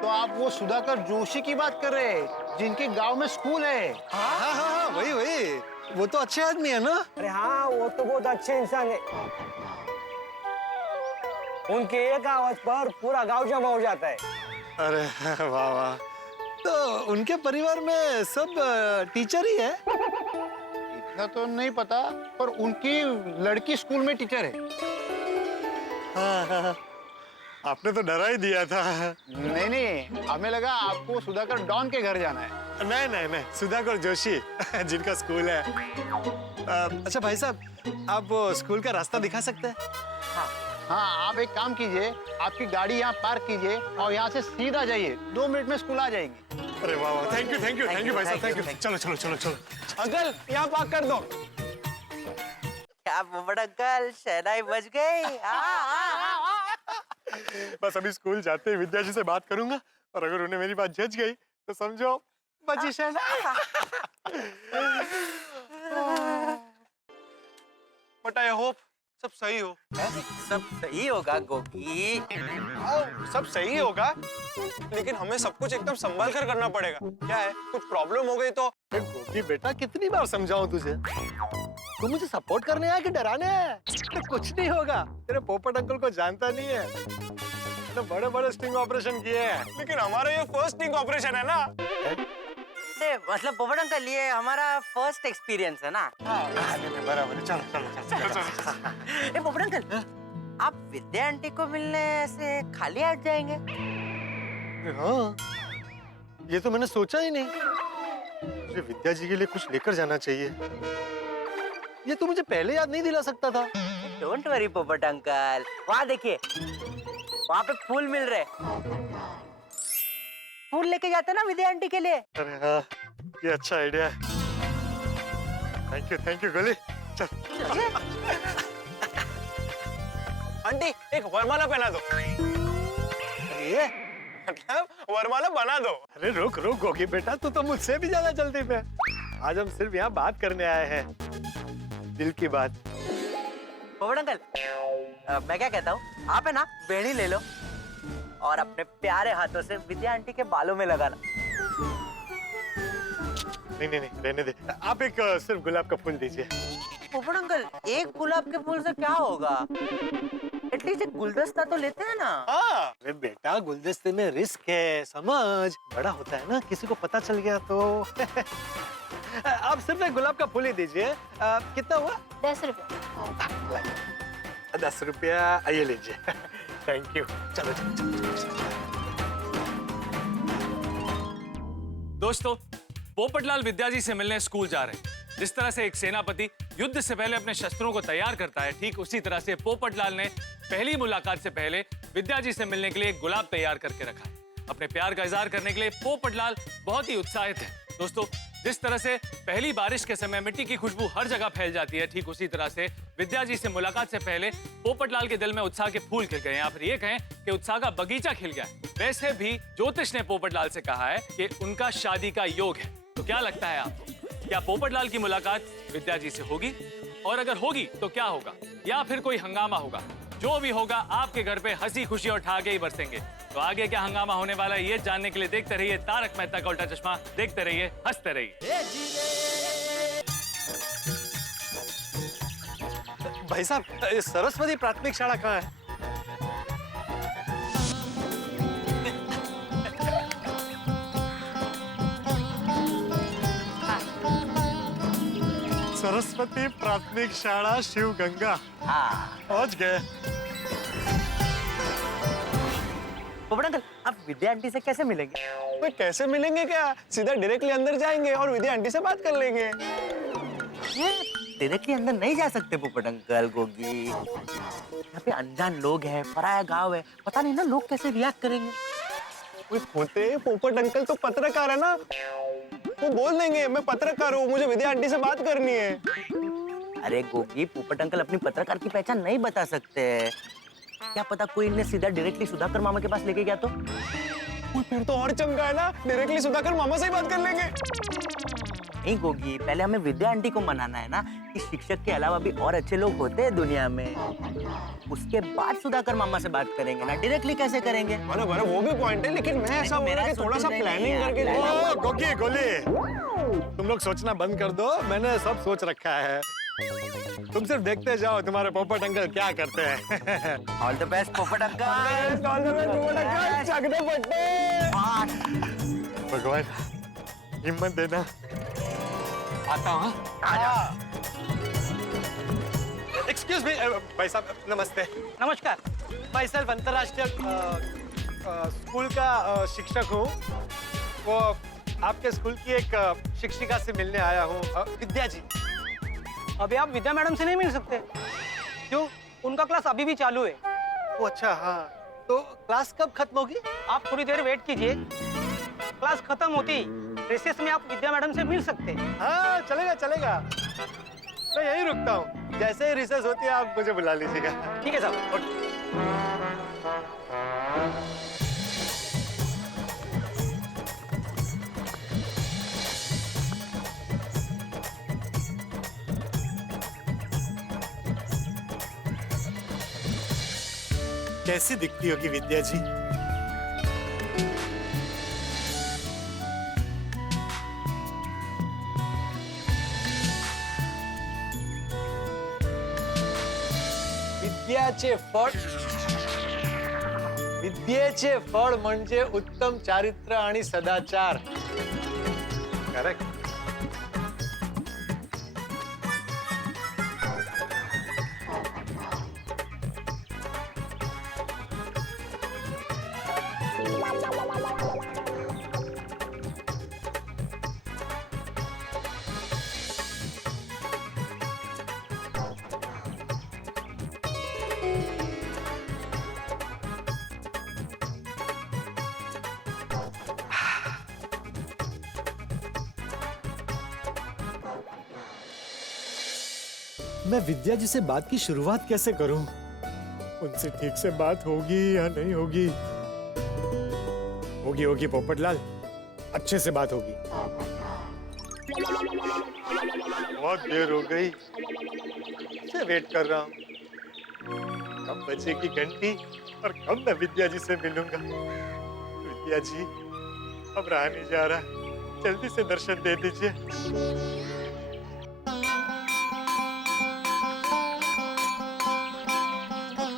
तो आप वो सुधाकर जोशी की बात कर रहे हैं, जिनके गांव में स्कूल है? हाँ, वही। वो तो अच्छे आदमी है ना? अरे हाँ, वो तो बहुत अच्छे इंसान है। उनके एक आवाज पर पूरा गांव जमा हो जाता है। अरे वाह वाह। तो उनके परिवार में सब टीचर ही है? इतना तो नहीं पता, पर उनकी लड़की स्कूल में टीचर है। हाँ, आपने तो डरा ही दिया था। नहीं, हमें लगा आपको सुधाकर डॉन के घर जाना है। नहीं, सुधाकर जोशी जिनका स्कूल है। अच्छा भाई साहब, आप वो स्कूल का रास्ता दिखा सकते हैं? हाँ, आप एक काम कीजिए, आपकी गाड़ी यहाँ पार्क कीजिए और यहाँ से सीधा जाइए, 2 मिनट में स्कूल आ जाएगी। अरे वाह वाह, थैंक यू भाई साहब, थैंक यू। चलो। अंकल यहाँ पार्क कर दो। क्या पोपट अंकल, शहनाई बज गई। बस अभी स्कूल जाते ही विद्या जी से बात करूंगा, और अगर उन्हें मेरी बात जच गई तो समझो बची शहनाई। बट आई होप सब सही हो। सब सही होगा गोगी। सब सही होगा, लेकिन हमें सब कुछ एकदम संभाल कर करना पड़ेगा। क्या है, कुछ प्रॉब्लम हो गई तो? गोगी बेटा, कितनी बार समझाऊं तुझे? तू मुझे सपोर्ट करने आया कि डराने आया? तो कुछ नहीं होगा, तेरे पोपट अंकल को जानता नहीं है, तो बड़े स्टिंग ऑपरेशन किए हैं। लेकिन हमारा ये फर्स्ट स्टिंग ऑपरेशन है ना। मतलब पोपट अंकल, ये हमारा फर्स्ट एक्सपीरियंस है ना। बराबर, चलो। पोपट अंकल, आप विद्या आंटी को मिलने से खाली हाथ जाएंगे? हाँ, ये तो मैंने सोचा ही नहीं। मुझे विद्या जी के लिए कुछ लेकर जाना चाहिए। ये तो मुझे पहले याद नहीं दिला सकता था। डोंट वरी पोपट अंकल, वहाँ देखिए, वहाँ पे फूल मिल रहे। फूल लेके जाते ना विद्या आंटी के लिए। अरे हाँ, ये अच्छा आइडिया है। थैंक यू गोली। चल। आंटी, एक वरमाला पहना दो। ये मतलब वरमाला बना दो। अरे रुक गोगी बेटा, तू तो मुझसे भी ज्यादा जल्दी पे। आज हम सिर्फ यहाँ बात करने आए हैं, दिल की बात। पोपट अंकल, मैं क्या कहता हूँ, आप है ना बेड़ी ले लो और अपने प्यारे हाथों से विद्या आंटी के बालों में लगाना। नहीं नहीं नहीं, रहने दे। आप एक सिर्फ गुलाब का फूल दीजिए। पोपट अंकल, एक गुलाब के फूल से क्या होगा? एटलीस्ट एक गुलदस्ता तो लेते हैं ना। हाँ अरे बेटा, गुलदस्ते में रिस्क है, समझ। बड़ा होता है ना, किसी को पता चल गया तो। आप सिर्फ एक गुलाब का फूल ही दीजिए। कितना हुआ? 10 रुपए। 10 रुपया, आइए लीजिए। Thank you. चलो चलो चलो, चलो। दोस्तों, पोपटलाल विद्या जी से मिलने स्कूल जा रहे हैं। जिस तरह से एक सेनापति युद्ध से पहले अपने शस्त्रों को तैयार करता है, ठीक उसी तरह से पोपटलाल ने पहली मुलाकात से पहले विद्या जी से मिलने के लिए एक गुलाब तैयार करके रखा है। अपने प्यार का इजहार करने के लिए पोपटलाल बहुत ही उत्साहित है। दोस्तों, जिस तरह से पहली बारिश के समय मिट्टी की खुशबू हर जगह फैल जाती है, ठीक उसी तरह से विद्या जी से मुलाकात से पहले पोपटलाल के दिल में उत्साह के फूल खिल गए, या फिर ये कहें कि उत्साह का बगीचा खिल गया। वैसे भी ज्योतिष ने पोपटलाल से कहा है कि उनका शादी का योग है। तो क्या लगता है आपको, क्या पोपटलाल की मुलाकात विद्या जी से होगी? और अगर होगी तो क्या होगा, या फिर कोई हंगामा होगा? जो भी होगा, आपके घर पे हंसी खुशी और ठहाके ही बरसेंगे। तो आगे क्या हंगामा होने वाला है, ये जानने के लिए देखते रहिए तारक मेहता का उल्टा चश्मा। देखते रहिए, हंसते रहिए। भाई साहब, सरस्वती प्राथमिक शाला कहाँ है? सरस्वती प्राथमिक शाला शिव गंगा। हाँ। पहुंच गए। पोपट अंकल, आप विद्या आंटी से कैसे मिलेंगे? वे कैसे मिलेंगे क्या? सीधा डायरेक्टली अंदर जाएंगे और विद्या आंटी से बात कर लेंगे। ये डायरेक्टली अंदर नहीं जा सकते पोपट अंकल, गोगी। यहाँ पे अनजान लोग हैं, पराया गांव है, पता नहीं ना लोग कैसे रिएक्ट करेंगे। वे होते पोपट अंकल तो पत्रकार है ना, वो बोल देंगे मैं पत्रकार हूँ, मुझे विद्या आंटी से बात करनी है। अरे गोगी, पोपट अंकल अपनी पत्रकार की पहचान नहीं बता सकते। क्या पता कोई इन्हें सीधा डायरेक्टली सुधाकर मामा के पास लेके गया तो? फिर तो और चमका है ना, डायरेक्टली सुधाकर मामा से ही बात कर लेंगे। नहीं गोगी, पहले हमें विद्या आंटी को मनाना है ना कि शिक्षक के अलावा भी और अच्छे लोग होते हैं दुनिया में। उसके बाद सुधाकर मामा से बात करेंगे ना, डायरेक्टली कैसे करेंगे? बराबर, वो भी पॉइंट है, लेकिन मैं ऐसा बोल रहा कि थोड़ा सा प्लानिंग करके। ओ, गोगी गोली, तुम लोग सोचना बंद कर दो, मैंने सब सोच रखा है। तुम सिर्फ देखते जाओ तुम्हारे पोपट अंकल क्या करते हैं। ऑल द बेस्ट पोपट अंकल। भगवान हिम्मत देना। आता हूँ। एक्सक्यूज मी भाई साहब, नमस्ते। नमस्कार। मैं सेल्फ अंतर्राष्ट्रीय स्कूल का शिक्षक हूँ। वो आपके स्कूल की एक शिक्षिका से मिलने आया हूँ, विद्या जी। अभी आप विद्या मैडम से नहीं मिल सकते। क्यों? उनका क्लास अभी भी चालू है। ओ अच्छा, हाँ। तो क्लास कब खत्म होगी? आप थोड़ी देर वेट कीजिए, क्लास खत्म होती रिसेस में आप विद्या मैडम से मिल सकते हैं। हाँ चलेगा चलेगा, मैं यहीं रुकता हूँ। जैसे ही रिसेस होती है आप मुझे बुला लीजिएगा। ठीक है साहब। कैसी दिखती होगी विद्या जी? विद्येचे फळ म्हणजे उत्तम चारित्र्य आणि सदाचार। करेक्ट। मैं विद्या जी से बात की शुरुआत कैसे करूं? उनसे ठीक से बात होगी या नहीं होगी? होगी होगी पोपटलाल, अच्छे से बात होगी। बहुत देर हो गई, से वेट कर रहा हूँ। कब बजेगी घंटी और कब मैं विद्या जी से मिलूंगा? विद्या जी, अब रहा नहीं जा रहा, जल्दी से दर्शन दे दीजिए।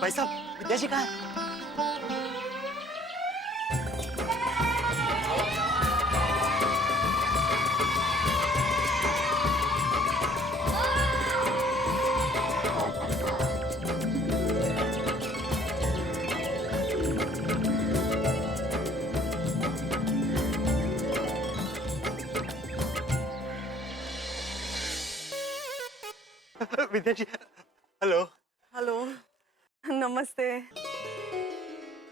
भाई साहब, विद्या जी कहाँ है? विद्या जी, हेलो। हेलो, नमस्ते।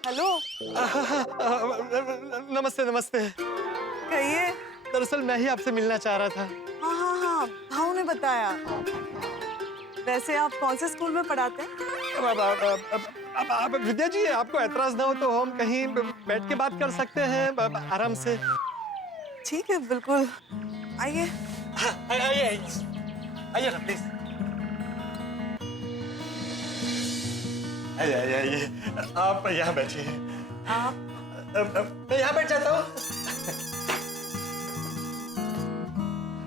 हेलो, नमस्ते नमस्ते। कहिए। दरअसल मैं ही आपसे मिलना चाह रहा था। हाँ हाँ हाँ, भाव ने बताया। वैसे आप कौन से स्कूल में पढ़ाते हैं? अब विद्या जी, आपको ऐतराज ना हो तो हम कहीं बैठ के बात कर सकते हैं आराम से। ठीक है, बिल्कुल। आइए। आइए आइए ना प्लीज। आइए आइए, आप यहाँ बैठिए। मैं यहाँ बैठ जाता हूँ।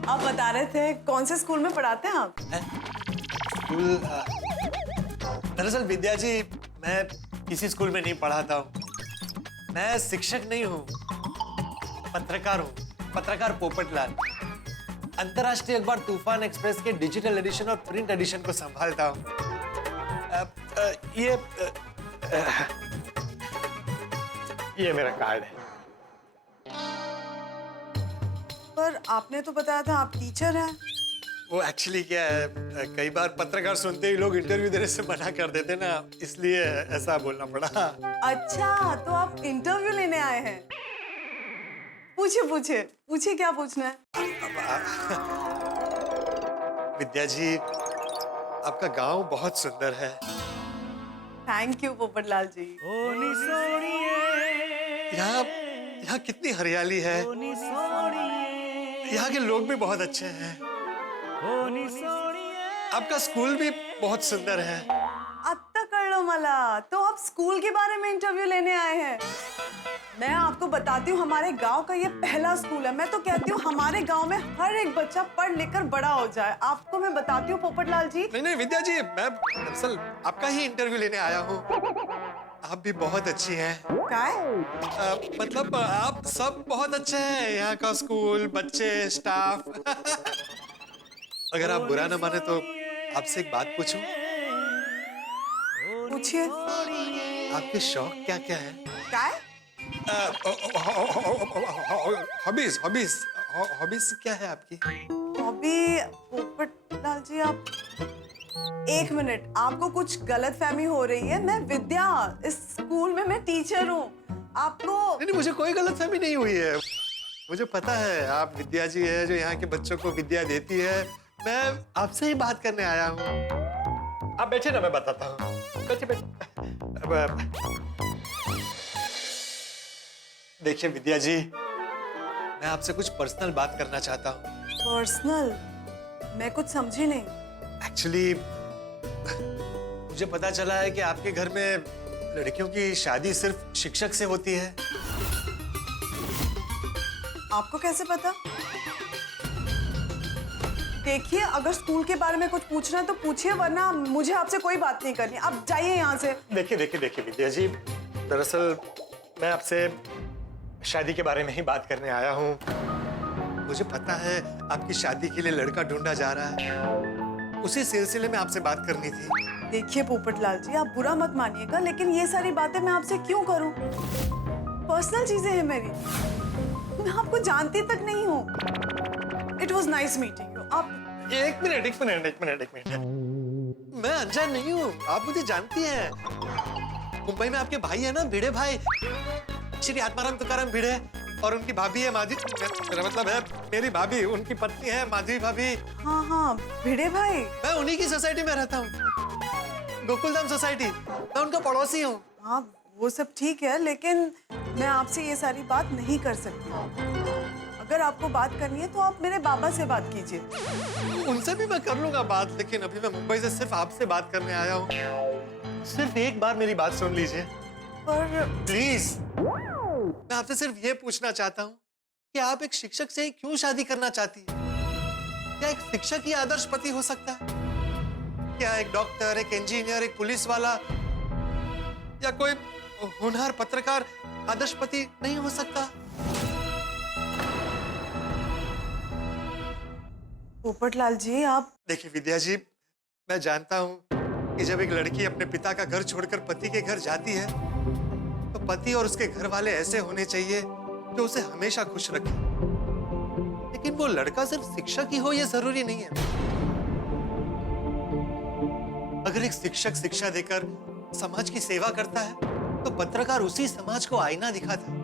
आप बता रहे थे कौन से स्कूल में पढ़ाते हैं आप? स्कूल, दरअसल विद्या जी, मैं किसी स्कूल में नहीं पढ़ाता हूँ। मैं शिक्षक नहीं हूँ, पत्रकार हूँ। पत्रकार पोपटलाल। अंतर्राष्ट्रीय अखबार तूफान एक्सप्रेस के डिजिटल एडिशन और प्रिंट एडिशन को संभालता हूँ। ये मेरा कार्ड है। पर आपने तो बताया था आप टीचर हैं। वो एक्चुअली क्या है, कई बार पत्रकार सुनते ही लोग इंटरव्यू देने से मना कर देते ना, इसलिए ऐसा बोलना पड़ा। अच्छा, तो आप इंटरव्यू लेने आए हैं? पूछिए पूछिए पूछिए, क्या पूछना है? विद्या जी, आपका गांव बहुत सुंदर है। थैंक यू पोपटलाल जी। यहाँ कितनी हरियाली है। यहाँ के लोग भी बहुत अच्छे हैं। आपका स्कूल भी बहुत सुंदर है। आता कर लो मला, तो आप स्कूल के बारे में इंटरव्यू लेने आए हैं? मैं आपको बताती हूँ, हमारे गांव का ये पहला स्कूल है। मैं तो कहती हूँ हमारे गांव में हर एक बच्चा पढ़ लिख कर बड़ा हो जाए। आपको मैं बताती हूँ पोपटलाल जी। नहीं विद्या जी, मैं दरअसल आपका ही इंटरव्यू लेने आया हूँ। आप भी बहुत अच्छी हैं। क्या है? मतलब आप सब बहुत अच्छे हैं। यहाँ का स्कूल, बच्चे, स्टाफ। अगर आप बुरा न माने तो आपसे एक बात पूछूं? पूछिए। आपके शौक क्या क्या है? क्या है? हॉबीज हॉबीज हॉबीज क्या है आपकी? हॉबी पोपटलाल जी, आप एक मिनट, आपको कुछ गलतफहमी हो रही है। मैं विद्या, इस स्कूल में मैं टीचर हूँ। आपको नहीं, मुझे कोई गलतफहमी नहीं हुई है। मुझे पता है आप विद्या जी है जो यहाँ के बच्चों को विद्या देती है। मैं आपसे ही बात करने आया हूँ। आप बैठे ना, मैं बताता हूँ। बैठे। देखिए विद्या जी, मैं आपसे कुछ पर्सनल बात करना चाहता हूँ। पर्सनल? मैं कुछ समझी नहीं। एक्चुअली मुझे पता चला है कि आपके घर में लड़कियों की शादी सिर्फ शिक्षक से होती है। आपको कैसे पता? देखिए, अगर स्कूल के बारे में कुछ पूछना है तो पूछिए, वरना मुझे आपसे कोई बात नहीं करनी। आप जाइए यहाँ से। देखिए विद्या जी, दरअसल मैं आपसे शादी के बारे में ही बात करने आया हूँ। मुझे पता है आपकी शादी के लिए लड़का ढूंढा जा रहा है। उसी सिलसिले में आपसे बात करनी थी। देखिए पोपटलाल जी, आप बुरा मत मानिएगा, लेकिन ये सारी बातें मैं आपसे क्यों करूं? पर्सनल चीजें हैं मेरी। मैं आपको जानती तक नहीं हूँ। It was nice meeting you. आप एक मिनट। मैं अनजान नहीं हूँ, आप मुझे जानती हैं। मुंबई में आपके भाई है ना, भिड़े भाई, श्री आत्माराम तुकाराम भिड़े, और उनकी भाभी है माधवी। मेरा मतलब है मेरी भाभी, उनकी पत्नी है माधवी भाभी। हाँ, भिड़े भाई। मैं उन्हीं की सोसाइटी में रहता हूँ, गोकुलधाम सोसाइटी। मैं उनका पड़ोसी हूँ। हाँ, वो सब ठीक है, लेकिन मैं आपसे ये सारी बात नहीं कर सकती। अगर आपको बात करनी है तो आप मेरे बाबा से बात कीजिए। उनसे भी मैं कर लूंगा बात, लेकिन अभी मैं मुंबई से सिर्फ आपसे बात करने आया हूँ। सिर्फ एक बार मेरी बात सुन लीजिए पर प्लीज। मैं आपसे सिर्फ ये पूछना चाहता हूँ कि आप एक शिक्षक से क्यों शादी करना चाहती है? क्या एक शिक्षक ही आदर्श पति हो सकता है? क्या एक डॉक्टर, एक इंजीनियर, एक पुलिस वाला या कोई होनहार पत्रकार आदर्श पति नहीं हो सकता? पोपटलाल जी, आप देखिए विद्या जी, मैं जानता हूं कि जब एक लड़की अपने पिता का घर छोड़कर पति के घर जाती है तो पति और उसके घर वाले ऐसे होने चाहिए जो उसे हमेशा खुश रखे। लेकिन वो लड़का सिर्फ शिक्षक ही हो ये जरूरी नहीं है। अगर एक शिक्षक शिक्षा देकर समाज की सेवा करता है तो पत्रकार उसी समाज को आईना दिखाता है,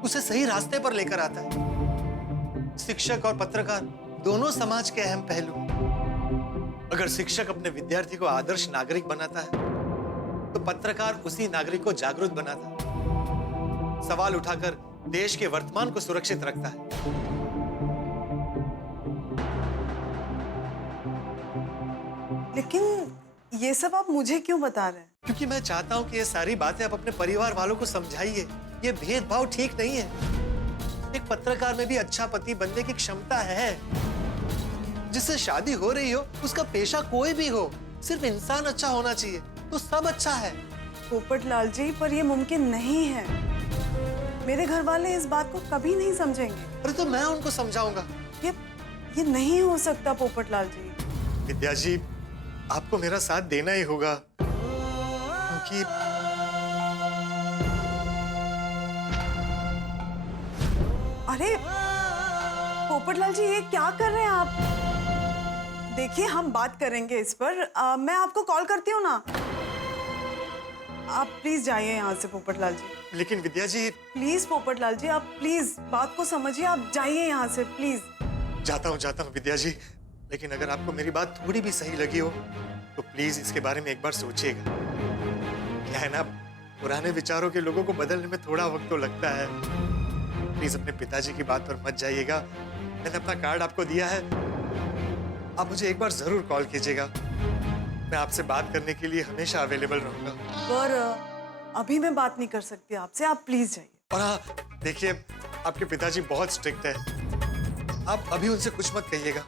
उसे सही रास्ते पर लेकर आता है। शिक्षक और पत्रकार दोनों समाज के अहम पहलू। अगर शिक्षक अपने विद्यार्थी को आदर्श नागरिक बनाता है तो पत्रकार उसी नागरिक को जागरूक बनाता है, सवाल उठाकर देश के वर्तमान को सुरक्षित रखता है। लेकिन ये सब आप मुझे क्यों बता रहे हैं? क्योंकि मैं चाहता हूं कि ये सारी बातें आप अपने परिवार वालों को समझाइए। ये भेदभाव ठीक नहीं है। एक पत्रकार में भी अच्छा पति बनने की क्षमता है। जिससे शादी हो रही हो उसका पेशा कोई भी हो, सिर्फ इंसान अच्छा होना चाहिए तो सब अच्छा है। पोपटलाल जी, पर ये मुमकिन नहीं है। मेरे घर वाले इस बात को कभी नहीं समझेंगे। अरे तो मैं उनको समझाऊंगा। ये नहीं हो सकता पोपटलाल जी। विद्या जी, आपको मेरा साथ देना ही होगा क्योंकि अरे पोपटलाल जी, ये क्या कर रहे हैं आप? देखिए, हम बात करेंगे इस पर। मैं आपको कॉल करती हूँ ना। आप प्लीज जाइए यहाँ से पोपटलाल जी। लेकिन विद्या जी। प्लीज पोपटलाल जी, आप प्लीज बात को समझिए। आप जाइए यहाँ से प्लीज। जाता हूँ विद्या जी। लेकिन अगर आपको मेरी बात थोड़ी भी सही लगी हो तो प्लीज इसके बारे में एक बार सोचिएगा। क्या है ना, पुराने विचारों के लोगों को बदलने में थोड़ा वक्त तो लगता है। प्लीज अपने पिताजी की बात पर मत जाइएगा। मैंने अपना कार्ड आपको दिया है, आप मुझे एक बार जरूर कॉल कीजिएगा। मैं आपसे बात करने के लिए हमेशा अवेलेबल रहूंगा। पर अभी मैं बात नहीं कर सकती आपसे, आप प्लीज जाइए। और हाँ, देखिए, आपके पिताजी बहुत स्ट्रिक्ट है। आप अभी उनसे कुछ मत कहिएगा।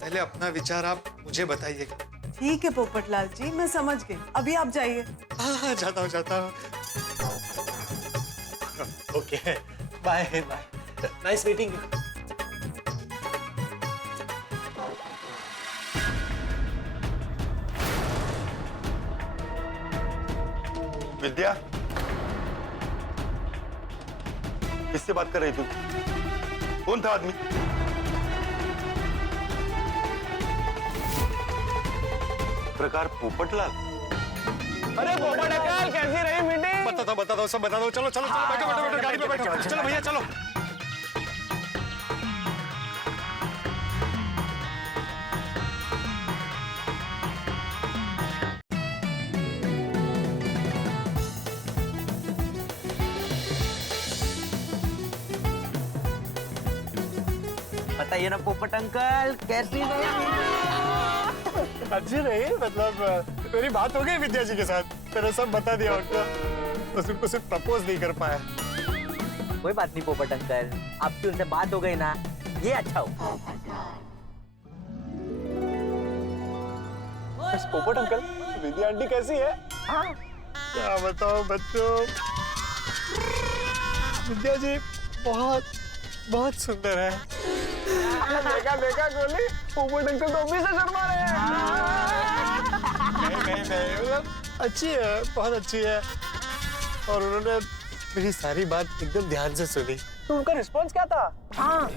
पहले अपना विचार आप मुझे बताइएगा। ठीक है पोपटलाल जी, मैं समझ गई। अभी आप जाइए। हाँ, जाता हूँ। Okay, bye. Nice meeting you. Vidya, किससे बात कर रही तू? कौन था आदमी? पत्रकार पोपटलाल। अरे पोपटलाल, कैसी रही मीटिंग? बताता हूँ, सब बताता हूँ। चलो बैठो, गाड़ी पे बैठो। चलो भैया, चलो। बताइए ना पोपट अंकल, कैसी अच्छी रही। मतलब मेरी बात हो गई विद्या जी के साथ। मैंने सब बता दिया उनको। बस उनको सिर्फ प्रपोज नहीं कर पाया। कोई बात नहीं पोपट अंकल, आपकी उनसे बात हो गई ना, ये अच्छा हो। पोपट अंकल, विद्या आंटी कैसी है? हाँ, क्या बताओ बच्चों, विद्या जी बहुत सुंदर है। देखा गोली, पोपट अंकल तो अभी से शर्मा रहे हैं। नहीं, मतलब अच्छी है, बहुत अच्छी है। और उन्होंने मेरी सारी बात एकदम ध्यान से सुनी। तो उनका रिस्पॉन्स क्या था? हाँ,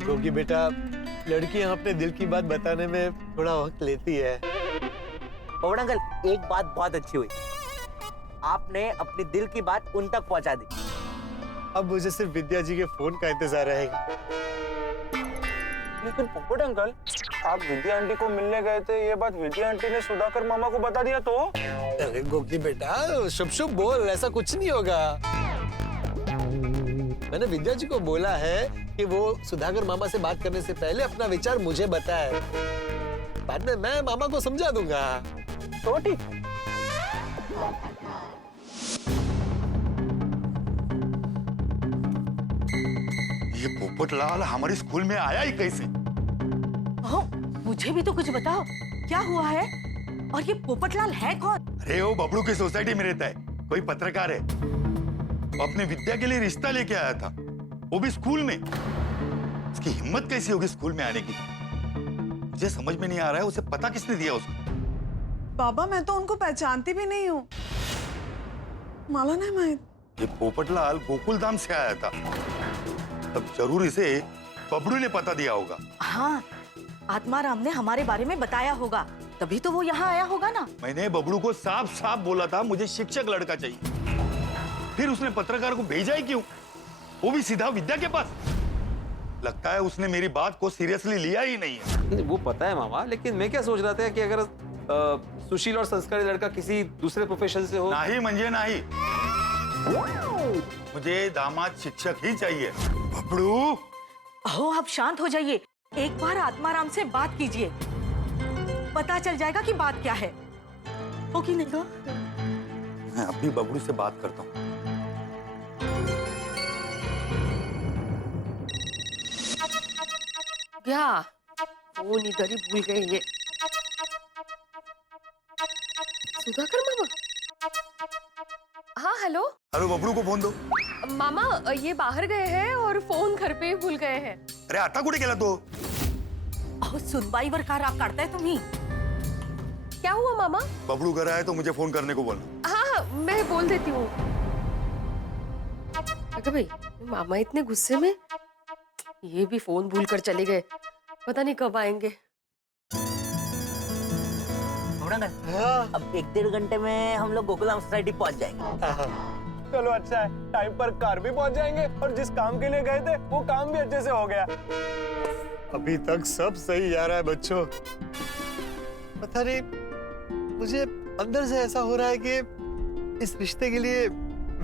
गोगी बेटा, लड़कियां अपने दिल की बात बताने में थोड़ा वक्त लेती है। पोपट अंकल, एक बात बहुत अच्छी हुई, आपने अपनी दिल की बात उन तक पहुंचा दी। अब मुझे सिर्फ विद्या जी के फोन का इंतजार रहेगा। लेकिन पोपट अंकल, आप विद्या आंटी को मिलने गए थे, ये बात विद्या आंटी ने सुधाकर मामा को बता दिया तो? अरे गोगी बेटा, शुभ बोल, ऐसा कुछ नहीं होगा। मैंने विद्या जी को बोला है कि वो सुधाकर मामा से बात करने से पहले अपना विचार मुझे बताए। बाद में मैं मामा को समझा दूंगा। तो ठीक। ये पोपटलाल हमारे स्कूल में आया ही कैसे? मुझे भी तो कुछ बताओ, क्या हुआ है? और ये पोपटलाल है कौन? अरे वो बबलू की सोसाइटी में रहता है, कोई पत्रकार है। वो अपने विद्या के लिए रिश्ता लेके आया था, वो भी स्कूल में। उसकी हिम्मत कैसी होगी स्कूल में आने की? मुझे समझ में नहीं आ रहा है, उसे पता किसने दिया उसको? बाबा मैं तो उनको पहचानती भी नहीं हूँ। माला नहीं मैं। ये पोपटलाल गोकुल धाम से आया था, तब जरूर इसे बबलू ने पता दिया होगा। हाँ, आत्माराम ने हमारे बारे में बताया होगा, तभी तो वो यहाँ आया होगा ना। मैंने बबलू को साफ साफ बोला था मुझे शिक्षक लड़का चाहिए, फिर उसने पत्रकार को भेजा ही क्यों? वो भी सीधा विद्या के पास। लगता है उसने मेरी बात को सीरियसली लिया ही नहीं है। वो पता है मामा, लेकिन मैं क्या सोच रहा था कि अगर सुशील और संस्कारी लड़का किसी दूसरे प्रोफेशन से हो। नहीं मंजे नहीं, मुझे दामाद शिक्षक ही चाहिए। बबलू अहो आप शांत हो जाइए, एक बार आत्माराम से बात कीजिए, पता चल जाएगा कि बात क्या है। हो कि नहीं? मैं अभी बबलू से बात करता हूँ। क्या फोन इधर ही भूल गए ये। सुधाकर मामा? हाँ हेलो। हेलो, बबलू को फोन दो। मामा ये बाहर गए हैं और फोन घर पे ही भूल गए हैं। अरे आता कुठे गेला तो? अहो सुनबाईवर का राग काढताय तुम्ही? क्या हुआ मामा? बबलू घर आए तो मुझे फोन करने को बोलना। हाँ मैं बोल देती हूँ। अगर भाई मामा इतने गुस्से में, ये भी फोन भूल कर चले गए, पता नहीं कब आएंगे। अब 1-1.5 घंटे में हम लोग गोकुलधाम सोसाइटी पहुंच जाएंगे। चलो अच्छा है, टाइम पर कार भी पहुंच जाएंगे और जिस काम के लिए गए थे वो काम भी अच्छे से हो गया। अभी तक सब सही जा रहा है बच्चों। पता नहीं, मुझे अंदर से ऐसा हो रहा है कि इस रिश्ते के लिए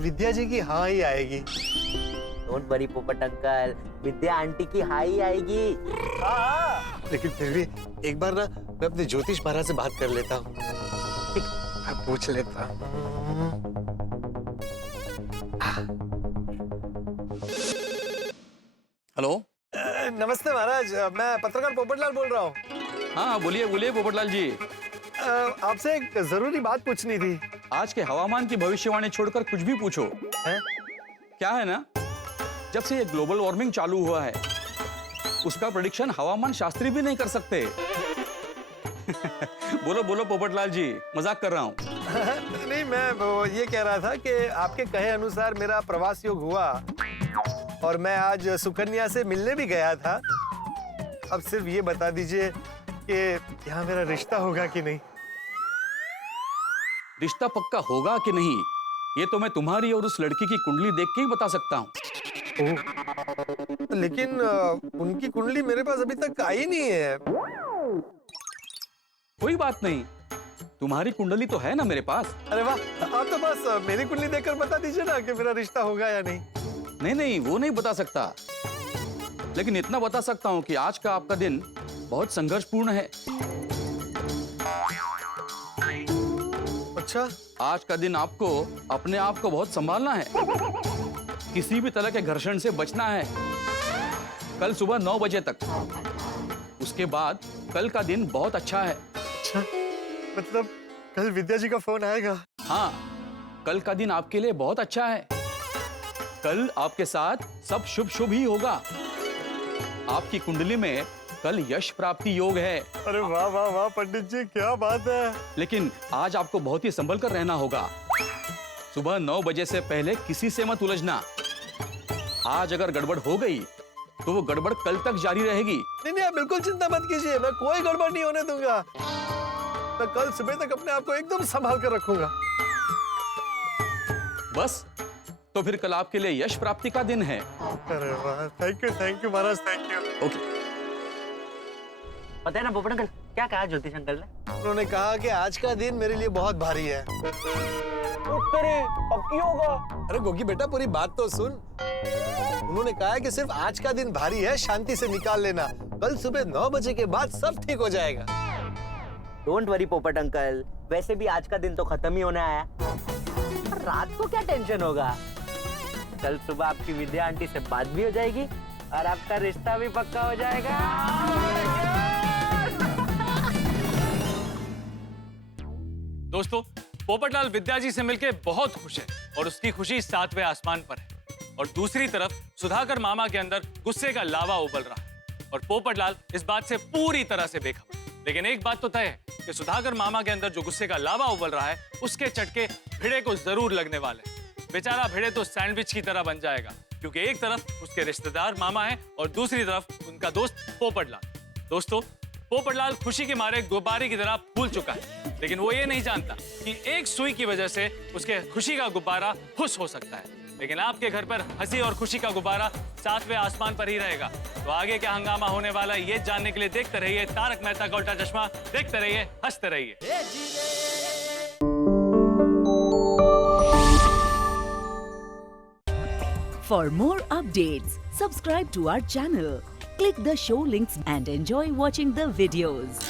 विद्या जी की हाँ ही आएगी। डोंट वरी पोपट अंकल, विद्या आंटी की हाँ ही आएगी। हाँ, लेकिन फिर भी एक बार ना मैं अपने ज्योतिष महाराज से बात कर लेता हूँ। मैं पूछ लेता हूँ। हेलो। नमस्ते महाराज, मैं पत्रकार पोपटलाल बोल रहा हूँ। हाँ बोलिए बोलिए पोपटलाल जी। आपसे एक जरूरी बात पूछनी थी। आज के हवामान की भविष्यवाणी छोड़कर कुछ भी पूछो। है? क्या है ना, जब से ये ग्लोबल वार्मिंग चालू हुआ है उसका प्रेडिक्शन हवामान शास्त्री भी नहीं कर सकते। बोलो बोलो पोपटलाल जी, मजाक कर रहा हूँ। नहीं, मैं वो ये कह रहा था कि आपके कहे अनुसार मेरा प्रवास योग हुआ और मैं आज सुकन्या से मिलने भी गया था। अब सिर्फ ये बता दीजिए कि यहाँ मेरा रिश्ता होगा कि नहीं। रिश्ता पक्का होगा कि नहीं ये तो मैं तुम्हारी और उस लड़की की कुंडली देख के ही बता सकता हूँ। लेकिन उनकी कुंडली मेरे पास अभी तक आई नहीं है। कोई बात नहीं, तुम्हारी कुंडली तो है ना मेरे पास। अरे वाह, आप तो बस मेरी कुंडली देखकर बता दीजिए ना कि मेरा रिश्ता होगा या नहीं। नहीं नहीं, वो नहीं बता सकता, लेकिन इतना बता सकता हूँ कि आज का आपका दिन बहुत संघर्षपूर्ण है। अच्छा, आज का दिन आपको अपने आप को बहुत संभालना है, किसी भी तरह के घर्षण से बचना है। कल सुबह 9 बजे तक, उसके बाद कल का दिन बहुत अच्छा है। अच्छा, मतलब कल विद्या जी का फोन आएगा? हाँ, कल का दिन आपके लिए बहुत अच्छा है। कल आपके साथ सब शुभ शुभ ही होगा। आपकी कुंडली में कल यश प्राप्ति योग है। अरे वाह वाह वाह पंडित जी, क्या बात है। लेकिन आज आपको बहुत ही संभल कर रहना होगा। सुबह 9 बजे से पहले किसी से मत उलझना। आज अगर गड़बड़ हो गई तो वो गड़बड़ कल तक जारी रहेगी। नहीं, आप बिल्कुल चिंता मत कीजिए, मैं कोई गड़बड़ नहीं होने दूंगा। मैं कल सुबह तक अपने आप को एकदम संभाल कर रखूंगा। बस, तो फिर कल आपके लिए यश प्राप्ति का दिन है। अरे वाह, thank you Maharaj, thank you. Okay. पता है ना पोपट अंकल क्या कहा ज्योतिष अंकल ने? उन्होंने कहा कि आज का दिन मेरे लिए बहुत भारी है। अब क्यों होगा? अरे गोगी बेटा, पूरी बात तो सुन। उन्होंने कहा है कि सिर्फ आज का दिन भारी है, शांति से निकाल लेना। कल सुबह 9 बजे के बाद सब ठीक हो जाएगा। डोंट वरी पोपट अंकल, वैसे भी आज का दिन तो खत्म ही होने आया। रात को क्या टेंशन होगा? कल सुबह आपकी विद्या आंटी से बात भी हो जाएगी और आपका रिश्ता भी पक्का हो जाएगा। दोस्तों, पोपटलाल विद्या जी से मिलकर बहुत खुश है और उसकी खुशी 7वें आसमान पर है। और दूसरी तरफ सुधाकर मामा के अंदर गुस्से का लावा उबल रहा है और पोपटलाल इस बात से पूरी तरह से बेखबर। लेकिन एक बात तो तय है कि सुधाकर मामा के अंदर जो गुस्से का लावा उबल रहा है उसके चटके भिड़े को जरूर लगने वाले हैं। बेचारा भिड़े तो सैंडविच की तरह बन जाएगा, क्योंकि एक तरफ उसके रिश्तेदार मामा है और दूसरी तरफ उनका दोस्त पोपटलाल। दोस्तों, पोपटलाल खुशी के मारे गुब्बारे की तरह फूल चुका है, लेकिन वो ये नहीं जानता कि एक सुई की वजह से उसके खुशी का गुब्बारा फुस हो सकता है। लेकिन आपके घर पर हंसी और खुशी का गुब्बारा 7वें आसमान पर ही रहेगा। तो आगे क्या हंगामा होने वाला है ये जानने के लिए देखते रहिए तारक मेहता का उल्टा चश्मा, देखते रहिए, हंसते रहिए। For more updates, subscribe to our channel, click the show links and enjoy watching the videos.